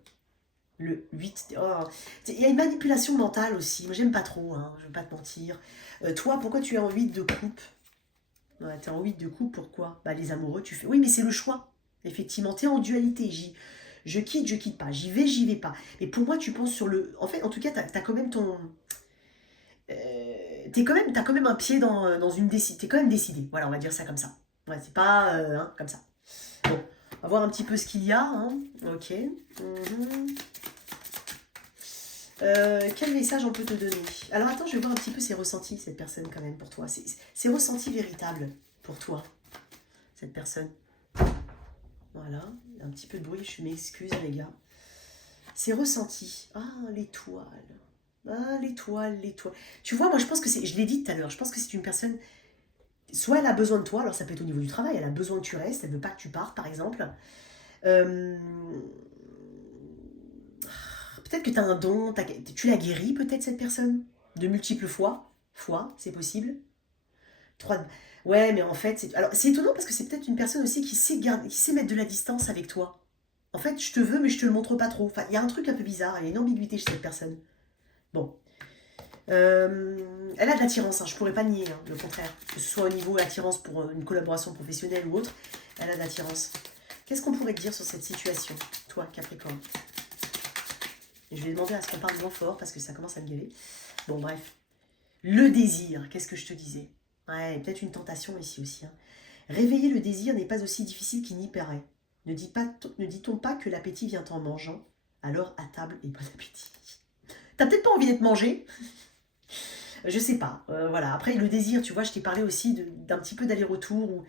Le 8. Oh. Il y a une manipulation mentale aussi. Moi, j'aime pas trop, hein, je vais pas te mentir. Toi, pourquoi tu es en 8 de coupe? Ouais, tu es en 8 de coupe, pourquoi? Bah, les amoureux, tu fais. Oui, mais c'est le choix. Effectivement, tu es en dualité. Je quitte pas. J'y vais pas. Mais pour moi, tu penses sur le. En fait, en tout cas, tu as quand même ton. T'as quand même un pied dans une décision. T'es quand même décidé. Voilà, on va dire ça comme ça. Ouais, c'est pas hein, comme ça. Bon, on va voir un petit peu ce qu'il y a. Hein. Ok. Mhm. Quel message on peut te donner? Alors attends, je vais voir un petit peu ses ressentis, cette personne quand même pour toi. Ses ressentis véritables pour toi, cette personne. Voilà, un petit peu de bruit, je m'excuse les gars. Ses ressentis. Ah, l'étoile. Ah, l'étoile. Tu vois, moi je pense que c'est, je l'ai dit tout à l'heure, je pense que c'est une personne, soit elle a besoin de toi, alors ça peut être au niveau du travail, elle a besoin que tu restes, elle veut pas que tu partes par exemple. Peut-être que tu as un don, tu l'as guéri peut-être cette personne, de multiples fois, c'est possible. 3. Ouais, mais en fait, alors c'est étonnant parce que c'est peut-être une personne aussi qui sait mettre de la distance avec toi. En fait, je te veux, mais je te le montre pas trop. Enfin, il y a un truc un peu bizarre, il y a une ambiguïté chez cette personne. Bon. Elle a de l'attirance, hein, je pourrais pas nier, hein, le contraire. Que ce soit au niveau attirance pour une collaboration professionnelle ou autre, elle a de l'attirance. Qu'est-ce qu'on pourrait te dire sur cette situation, toi, Capricorne? Et je vais demander à ce qu'on parle moins fort parce que ça commence à me gueuler. Bon, bref. Le désir, qu'est-ce que je te disais? Ouais, peut-être une tentation ici aussi. Hein. Réveiller le désir n'est pas aussi difficile qu'il n'y paraît. Ne dit-on pas que l'appétit vient en mangeant? Alors à table et bon appétit. T'as peut-être pas envie d'être mangé? Je sais pas. Voilà. Après, le désir, tu vois, je t'ai parlé aussi d'un petit peu d'aller-retour. Où,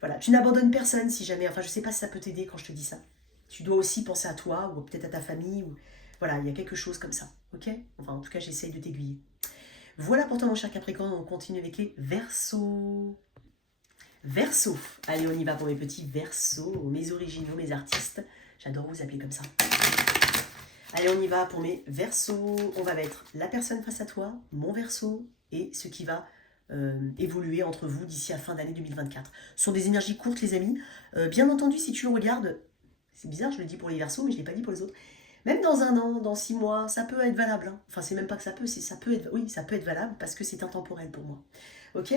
voilà. Tu n'abandonnes personne si jamais. Enfin, je sais pas si ça peut t'aider quand je te dis ça. Tu dois aussi penser à toi ou peut-être à ta famille. Ou, voilà, il y a quelque chose comme ça. Ok? Enfin, en tout cas, j'essaye de t'aiguiller. Voilà pour toi, mon cher Capricorne. On continue avec les Verseaux. Verseaux. Allez, on y va pour mes petits Verseaux, mes originaux, mes artistes. J'adore vous appeler comme ça. Allez, on y va pour mes Verseaux. On va mettre la personne face à toi, mon Verseau, et ce qui va évoluer entre vous d'ici à fin d'année 2024. Ce sont des énergies courtes, les amis. Bien entendu, si tu le regardes, c'est bizarre, je le dis pour les Verseaux, mais je ne l'ai pas dit pour les autres. Même dans 1 an, dans 6 mois, ça peut être valable. Hein. Enfin, c'est même pas que ça peut, ça peut être, oui, ça peut être valable parce que c'est intemporel pour moi. Ok?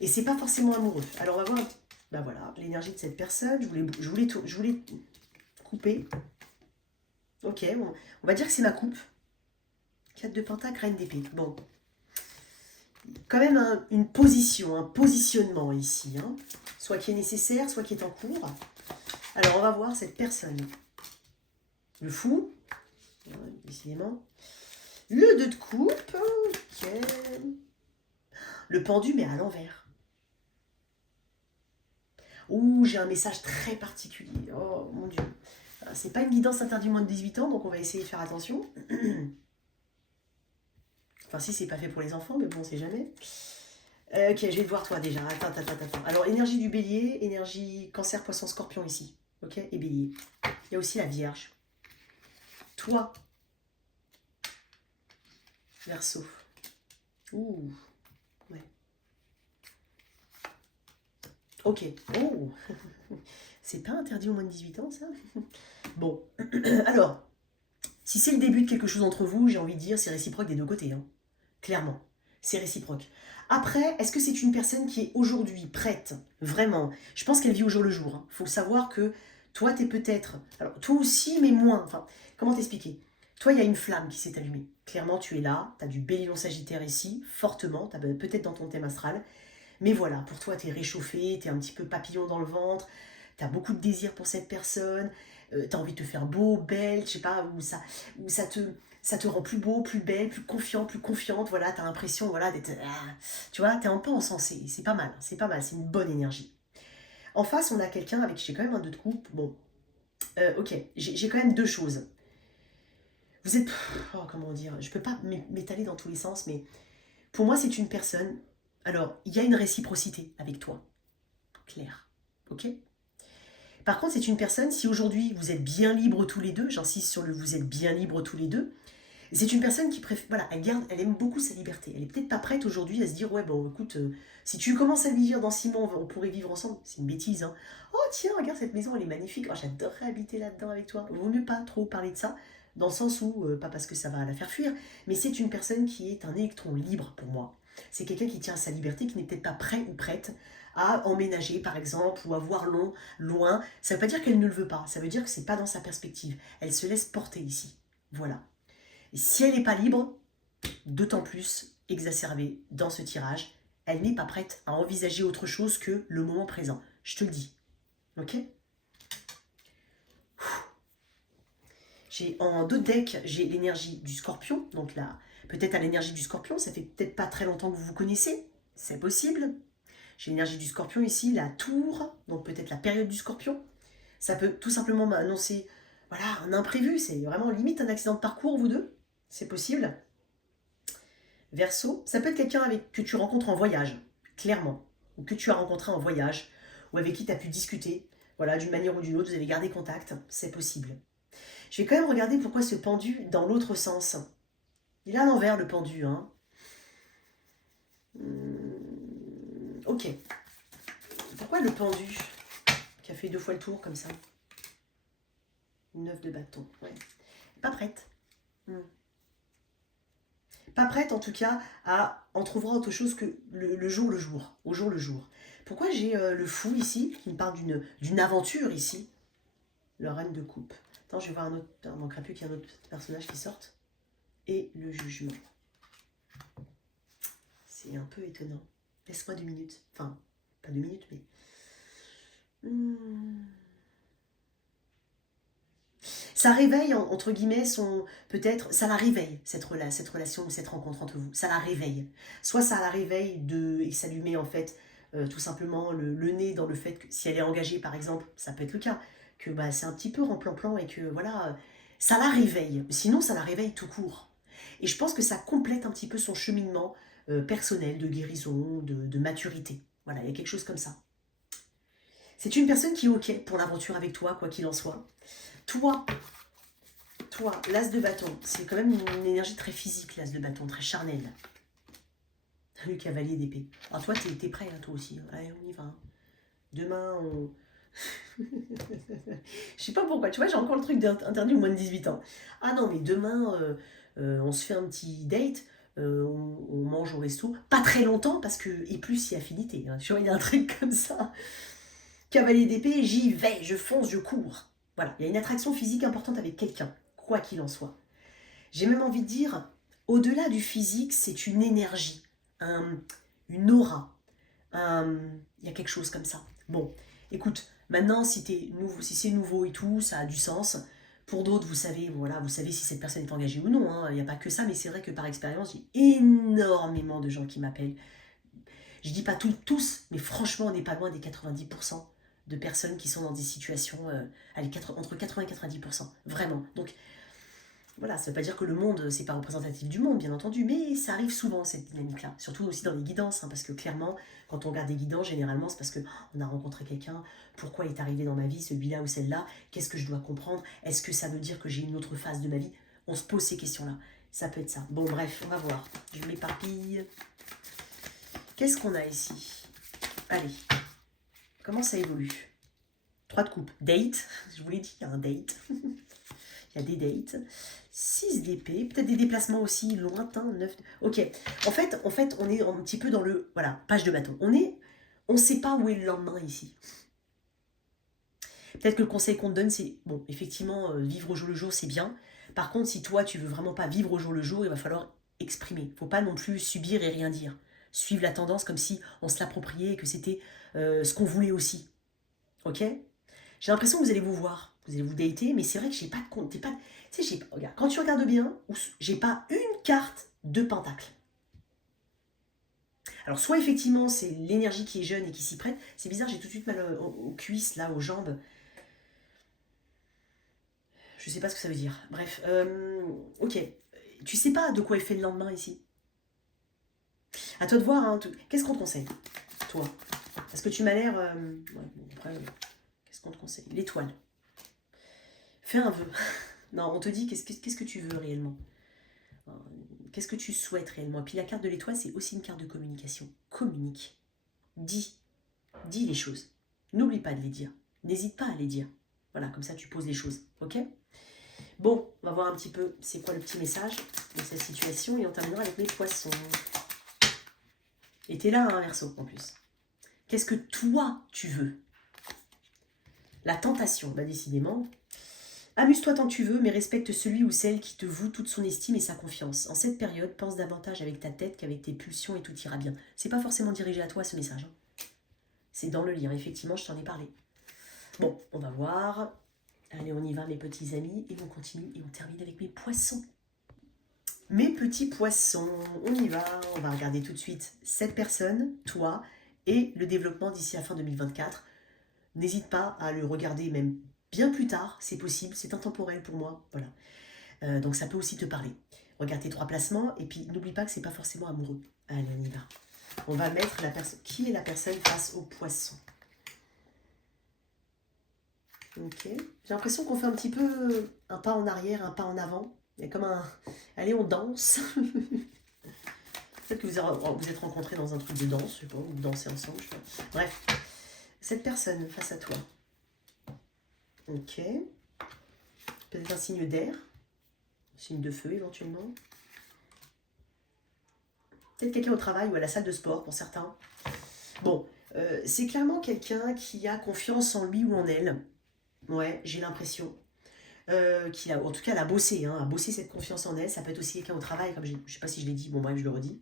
Et c'est pas forcément amoureux. Alors, on va voir, ben voilà, l'énergie de cette personne. Je voulais couper. Ok, on va dire que c'est ma coupe. 4 de pentacle, reine d'épée. Bon. Quand même une position, un positionnement ici. Hein. Soit qui est nécessaire, soit qui est en cours. Alors, on va voir cette personne. Le fou. Décidément. Le 2 de coupe. Ok. Le pendu, mais à l'envers. Ouh, j'ai un message très particulier. Oh, mon Dieu. C'est pas une guidance interdite moins de 18 ans, donc on va essayer de faire attention. Enfin, si, c'est pas fait pour les enfants, mais bon, on sait jamais. Ok, je vais te voir toi déjà. Attends. Alors, énergie du bélier, énergie cancer, poisson, scorpion ici. Ok, et bélier. Il y a aussi la vierge. Toi, Verseau. Ouh, ouais. Ok. Oh, c'est pas interdit au moins de 18 ans, ça? Bon, alors, si c'est le début de quelque chose entre vous, j'ai envie de dire, c'est réciproque des deux côtés. Hein. Clairement, c'est réciproque. Après, est-ce que c'est une personne qui est aujourd'hui prête, vraiment? Je pense qu'elle vit au jour le jour. Il faut savoir que toi, tu es peut-être... Alors, toi aussi, mais moins. Enfin, comment t'expliquer? Toi, il y a une flamme qui s'est allumée. Clairement, tu es là, tu as du bélier sagittaire ici, fortement, tu as peut-être dans ton thème astral. Mais voilà, pour toi, tu es réchauffé, tu es un petit peu papillon dans le ventre, tu as beaucoup de désir pour cette personne, tu as envie de te faire beau, belle, je sais pas, où ça te rend plus beau, plus belle, plus confiant, plus confiante, voilà, tu as l'impression, voilà, d'être, tu vois, tu es un peu encensé, c'est pas mal, c'est une bonne énergie. En face, on a quelqu'un avec qui j'ai quand même un 2 de coupe, bon, ok, j'ai quand même 2 choses. Vous êtes, comment dire, je peux pas m'étaler dans tous les sens, mais pour moi, c'est une personne, alors, il y a une réciprocité avec toi, clair, ok? Par contre, c'est une personne, si aujourd'hui vous êtes bien libres tous les deux, j'insiste sur le vous êtes bien libres tous les deux, c'est une personne qui préfère, voilà, elle aime beaucoup sa liberté. Elle est peut-être pas prête aujourd'hui à se dire, ouais, bon, écoute, si tu commences à vivre dans 6 mois, on pourrait vivre ensemble. C'est une bêtise, hein. Oh, tiens, regarde, cette maison, elle est magnifique. Oh, j'adorerais habiter là-dedans avec toi. Vaut mieux pas trop parler de ça, dans le sens où, pas parce que ça va la faire fuir, mais c'est une personne qui est un électron libre pour moi. C'est quelqu'un qui tient à sa liberté, qui n'est peut-être pas prêt ou prête à emménager, par exemple, ou à voir loin. Ça ne veut pas dire qu'elle ne le veut pas. Ça veut dire que c'est pas dans sa perspective. Elle se laisse porter ici. Voilà. Et si elle n'est pas libre, d'autant plus exacerbée dans ce tirage, elle n'est pas prête à envisager autre chose que le moment présent. Je te le dis. Ok? En 2 decks, j'ai l'énergie du Scorpion. Donc là, peut-être à l'énergie du Scorpion, ça fait peut-être pas très longtemps que vous vous connaissez. C'est possible. J'ai l'énergie du Scorpion ici, la tour, donc peut-être la période du Scorpion. Ça peut tout simplement m'annoncer, voilà, un imprévu. C'est vraiment limite un accident de parcours, vous deux. C'est possible. Verseau, ça peut être quelqu'un que tu rencontres en voyage, clairement, ou que tu as rencontré en voyage, ou avec qui tu as pu discuter, voilà, d'une manière ou d'une autre, vous avez gardé contact, c'est possible. Je vais quand même regarder pourquoi ce pendu dans l'autre sens. Il est à l'envers, le pendu, hein. Ok. Pourquoi le pendu qui a fait 2 fois le tour, comme ça? 9 de bâton, ouais. Pas prête. Pas prête en tout cas à entrevoir autre chose que le jour le jour, au jour le jour. Pourquoi j'ai le fou ici, qui me parle d'une aventure ici? Le reine de coupe. Attends, je vais voir un autre, il ne manquera plus qu'il y ait un autre personnage qui sorte. Et le jugement. C'est un peu étonnant. Laisse-moi 2 minutes. Enfin, pas 2 minutes, mais... Ça réveille, entre guillemets, peut-être, ça la réveille, cette relation, cette rencontre entre vous. Ça la réveille. Soit ça la réveille et ça lui met, en fait, tout simplement le nez dans le fait que si elle est engagée, par exemple, ça peut être le cas, que bah, c'est un petit peu remplan-plan et que, voilà, ça la réveille. Sinon, ça la réveille tout court. Et je pense que ça complète un petit peu son cheminement personnel, de guérison, de maturité. Voilà, il y a quelque chose comme ça. C'est une personne qui est OK pour l'aventure avec toi, quoi qu'il en soit. Toi, l'as de bâton, c'est quand même une énergie très physique, l'as de bâton, très charnelle. Le cavalier d'épée. Alors toi, t'es prêt, hein, toi aussi. Allez, on y va. Demain, on... Je sais pas pourquoi, tu vois, j'ai encore le truc interdit au moins de 18 ans. Ah non, mais demain, on se fait un petit date, on mange au resto. Pas très longtemps, parce que... Et plus, il y a affinité. Hein. Tu vois, il y a un truc comme ça. Cavalier d'épée, j'y vais, je fonce, je cours. Voilà, il y a une attraction physique importante avec quelqu'un, quoi qu'il en soit. J'ai même envie de dire, au-delà du physique, c'est une énergie, une aura. Il y a quelque chose comme ça. Bon, écoute, maintenant, si c'est nouveau et tout, ça a du sens. Pour d'autres, vous savez, voilà, vous savez si cette personne est engagée ou non. Hein. Il n'y a pas que ça, mais c'est vrai que par expérience, j'ai énormément de gens qui m'appellent. Je dis pas tous, mais franchement, on n'est pas loin des 90% de personnes qui sont dans des situations entre 80 et 90%. Vraiment. Donc, voilà, ça ne veut pas dire que le monde, c'est pas représentatif du monde, bien entendu, mais ça arrive souvent, cette dynamique-là. Surtout aussi dans les guidances, hein, parce que clairement, quand on regarde des guidances, généralement, c'est parce qu'on a rencontré quelqu'un, pourquoi il est arrivé dans ma vie, celui-là ou celle-là, qu'est-ce que je dois comprendre, est-ce que ça veut dire que j'ai une autre phase de ma vie? On se pose ces questions-là. Ça peut être ça. Bon, bref, on va voir. Je m'éparpille. Qu'est-ce qu'on a ici? Allez, comment ça évolue? 3 de coupe. Date, je vous l'ai dit, il y a un date. Il y a des dates. 6 d'épée, peut-être des déplacements aussi lointains. 9. Ok, en fait, on est un petit peu dans le... Voilà, page de bâton. On ne sait pas où est le lendemain ici. Peut-être que le conseil qu'on te donne, c'est... Bon, effectivement, vivre au jour le jour, c'est bien. Par contre, si toi, tu veux vraiment pas vivre au jour le jour, il va falloir exprimer. Il ne faut pas non plus subir et rien dire. Suivre la tendance comme si on se l'appropriait et que c'était ce qu'on voulait aussi. Ok? J'ai l'impression que vous allez vous voir, vous allez vous dater, mais c'est vrai que j'ai pas de compte. Tu sais, regarde, quand tu regardes bien, j'ai pas une carte de pentacle. Alors, soit effectivement, c'est l'énergie qui est jeune et qui s'y prête. C'est bizarre, j'ai tout de suite mal aux cuisses, là, aux jambes. Je sais pas ce que ça veut dire. Bref, ok. Tu sais pas de quoi est fait le lendemain ici. À toi de voir, hein, qu'est-ce qu'on te conseille, toi? Parce que tu m'as l'air... ouais, bon, après, Qu'est-ce qu'on te conseille? L'étoile. Fais un vœu. Non, on te dit qu'est-ce que tu veux réellement. Qu'est-ce que tu souhaites réellement. Et puis la carte de l'étoile, c'est aussi une carte de communication. Communique. Dis. Dis les choses. N'oublie pas de les dire. N'hésite pas à les dire. Voilà, comme ça tu poses les choses. Ok? Bon, on va voir un petit peu c'est quoi le petit message de cette situation et on terminera avec les poissons. Et t'es là, hein, Verseau, en plus. Qu'est-ce que toi, tu veux? La tentation, bah décidément. Amuse-toi tant que tu veux, mais respecte celui ou celle qui te voue toute son estime et sa confiance. En cette période, pense davantage avec ta tête qu'avec tes pulsions et tout ira bien. C'est pas forcément dirigé à toi, ce message. Hein. C'est dans le livre, effectivement, je t'en ai parlé. Bon, on va voir. Allez, on y va, mes petits amis, et on continue, et on termine avec mes poissons. Mes petits poissons, on y va. On va regarder tout de suite cette personne, toi, et le développement d'ici à fin 2024. N'hésite pas à le regarder même bien plus tard, c'est possible, c'est intemporel pour moi, voilà. Donc ça peut aussi te parler. Regarde tes 3 placements, et puis n'oublie pas que c'est pas forcément amoureux. Allez, on y va. On va mettre la personne. Qui est la personne face au poisson? Ok. J'ai l'impression qu'on fait un petit peu un pas en arrière, un pas en avant. Il y a comme un... Allez, on danse. Peut-être que vous êtes rencontrés dans un truc de danse, je sais pas, ou danser ensemble, je sais pas. Bref. Cette personne face à toi. Ok. Peut-être un signe d'air. Signe de feu, éventuellement. Peut-être quelqu'un au travail ou à la salle de sport, pour certains. Bon, c'est clairement quelqu'un qui a confiance en lui ou en elle. Ouais, j'ai l'impression. En tout cas, elle a bossé, hein, a bossé cette confiance en elle. Ça peut être aussi quelqu'un au travail, comme je ne sais pas si je l'ai dit, bon bref, je le redis.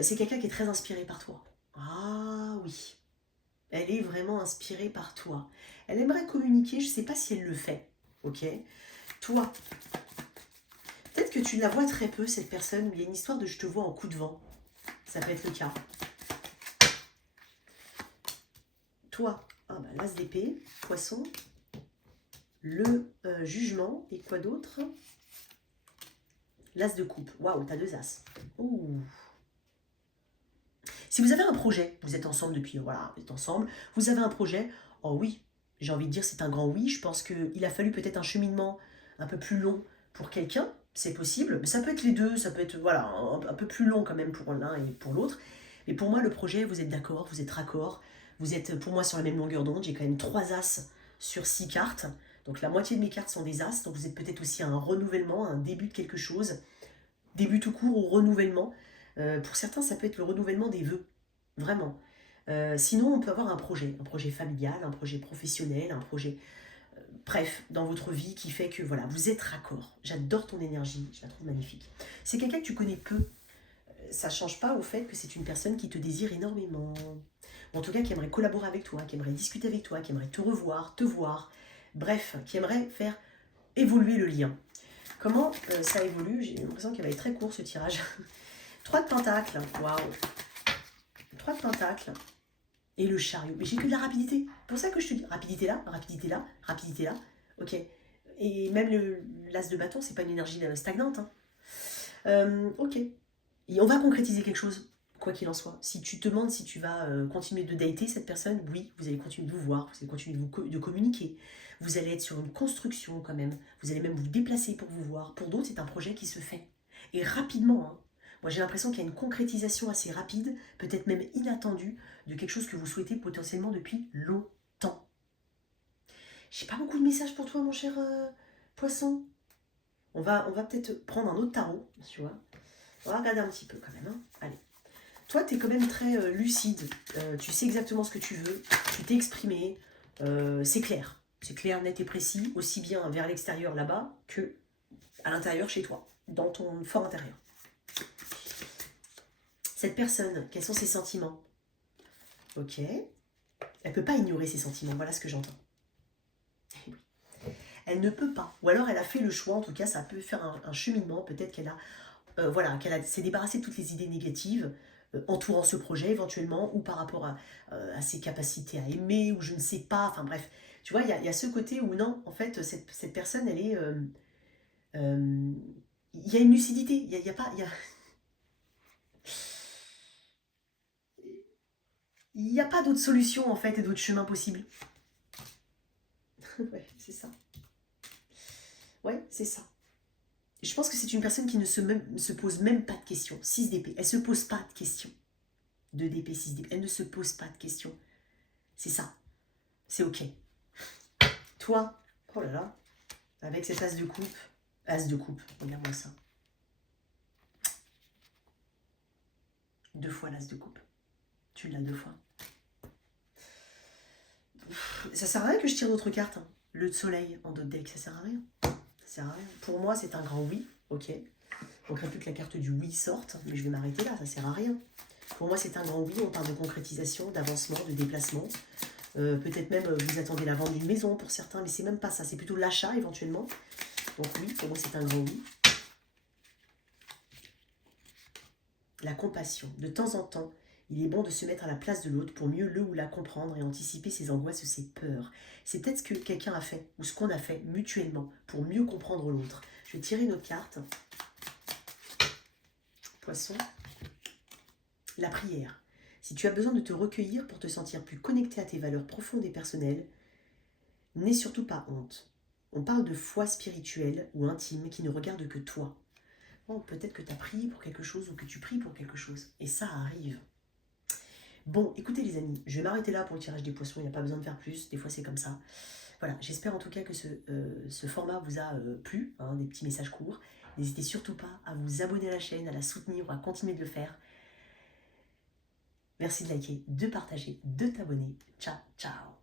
C'est quelqu'un qui est très inspiré par toi. Ah oui, elle est vraiment inspirée par toi. Elle aimerait communiquer, je ne sais pas si elle le fait, ok? Toi, peut-être que tu la vois très peu, cette personne, où il y a une histoire de je te vois en coup de vent. Ça peut être le cas. Toi, ah bah, l'as d'épée, poisson, le jugement, et quoi d'autre? L'as de coupe. Waouh, t'as 2 as. Ouh. Si vous avez un projet, vous êtes ensemble depuis, voilà, vous êtes ensemble, vous avez un projet, oh oui, j'ai envie de dire c'est un grand oui, je pense qu'il a fallu peut-être un cheminement un peu plus long pour quelqu'un, c'est possible, mais ça peut être les deux, ça peut être voilà, un peu plus long quand même pour l'un et pour l'autre, mais pour moi le projet, vous êtes d'accord, vous êtes raccord, vous êtes pour moi sur la même longueur d'onde, j'ai quand même 3 as sur 6 cartes, donc la moitié de mes cartes sont des as, donc vous êtes peut-être aussi à un renouvellement, un début de quelque chose, début tout court ou renouvellement. Pour certains, ça peut être le renouvellement des vœux, vraiment. Sinon, on peut avoir un projet familial, un projet professionnel, un projet, bref, dans votre vie qui fait que voilà, vous êtes raccord. J'adore ton énergie, je la trouve magnifique. C'est quelqu'un que tu connais peu. Ça ne change pas au fait que c'est une personne qui te désire énormément. Ou en tout cas, qui aimerait collaborer avec toi, qui aimerait discuter avec toi, qui aimerait te revoir, te voir. Bref, qui aimerait faire évoluer le lien. Comment ça évolue? J'ai l'impression qu'il va être très court ce tirage. 3 de pentacles, waouh. 3 de pentacles. Et le chariot. Mais j'ai que de la rapidité. C'est pour ça que je te dis rapidité là, rapidité là, rapidité là. Ok. Et même l'as de bâton, c'est pas une énergie stagnante. Hein. Ok. Et on va concrétiser quelque chose, quoi qu'il en soit. Si tu te demandes si tu vas continuer de dater cette personne, oui, vous allez continuer de vous voir, vous allez continuer de communiquer. Vous allez être sur une construction quand même. Vous allez même vous déplacer pour vous voir. Pour d'autres, c'est un projet qui se fait. Et rapidement, hein. Moi, j'ai l'impression qu'il y a une concrétisation assez rapide, peut-être même inattendue, de quelque chose que vous souhaitez potentiellement depuis longtemps. J'ai pas beaucoup de messages pour toi, mon cher poisson. On va peut-être prendre un autre tarot, tu vois. On va regarder un petit peu quand même. Hein. Allez. Toi, tu es quand même très lucide. Tu sais exactement ce que tu veux. Tu t'es exprimé. C'est clair. C'est clair, net et précis, aussi bien vers l'extérieur là-bas que à l'intérieur chez toi, dans ton fort intérieur. Cette personne, quels sont ses sentiments? Ok. Elle ne peut pas ignorer ses sentiments, voilà ce que j'entends. Elle ne peut pas. Ou alors elle a fait le choix, en tout cas ça peut faire un cheminement, peut-être qu'elle a, s'est débarrassée de toutes les idées négatives entourant ce projet éventuellement, ou par rapport à ses capacités à aimer, ou je ne sais pas, enfin bref. Tu vois, il y a ce côté où non, en fait, cette personne, elle est... il y a une lucidité, il y a pas... Il n'y a pas d'autre solution en fait et d'autres chemins possibles. Ouais, c'est ça. Ouais, c'est ça. Je pense que c'est une personne qui ne se pose même pas de questions. 6 d'épée, elle se pose pas de questions. 2 d'épée, 6 d'épée, elle ne se pose pas de questions. C'est ça. C'est ok. Toi, oh là là, avec cet as de coupe, regarde-moi ça. 2 fois l'as de coupe. Tu l'as 2 fois. Ça sert à rien que je tire d'autres cartes. Hein. Le soleil en d'autres decks, ça sert à rien. Ça sert à rien. Pour moi, c'est un grand oui, ok. Il ne manquerait plus que la carte du oui sorte, mais je vais m'arrêter là, ça sert à rien. Pour moi, c'est un grand oui, on parle de concrétisation, d'avancement, de déplacement. Peut-être même vous attendez la vente d'une maison pour certains, mais c'est même pas ça, c'est plutôt l'achat éventuellement. Donc oui, pour moi, c'est un grand oui. La compassion. De temps en temps, il est bon de se mettre à la place de l'autre pour mieux le ou la comprendre et anticiper ses angoisses, ses peurs. C'est peut-être ce que quelqu'un a fait ou ce qu'on a fait mutuellement pour mieux comprendre l'autre. Je vais tirer une autre carte. Poisson. La prière. Si tu as besoin de te recueillir pour te sentir plus connecté à tes valeurs profondes et personnelles, n'aie surtout pas honte. On parle de foi spirituelle ou intime qui ne regarde que toi. Bon, peut-être que tu as prié pour quelque chose ou que tu pries pour quelque chose. Et ça arrive. Bon, écoutez les amis, je vais m'arrêter là pour le tirage des poissons, il n'y a pas besoin de faire plus, des fois c'est comme ça. Voilà, j'espère en tout cas que ce format vous a plu, hein, des petits messages courts. N'hésitez surtout pas à vous abonner à la chaîne, à la soutenir ou à continuer de le faire. Merci de liker, de partager, de t'abonner. Ciao, ciao.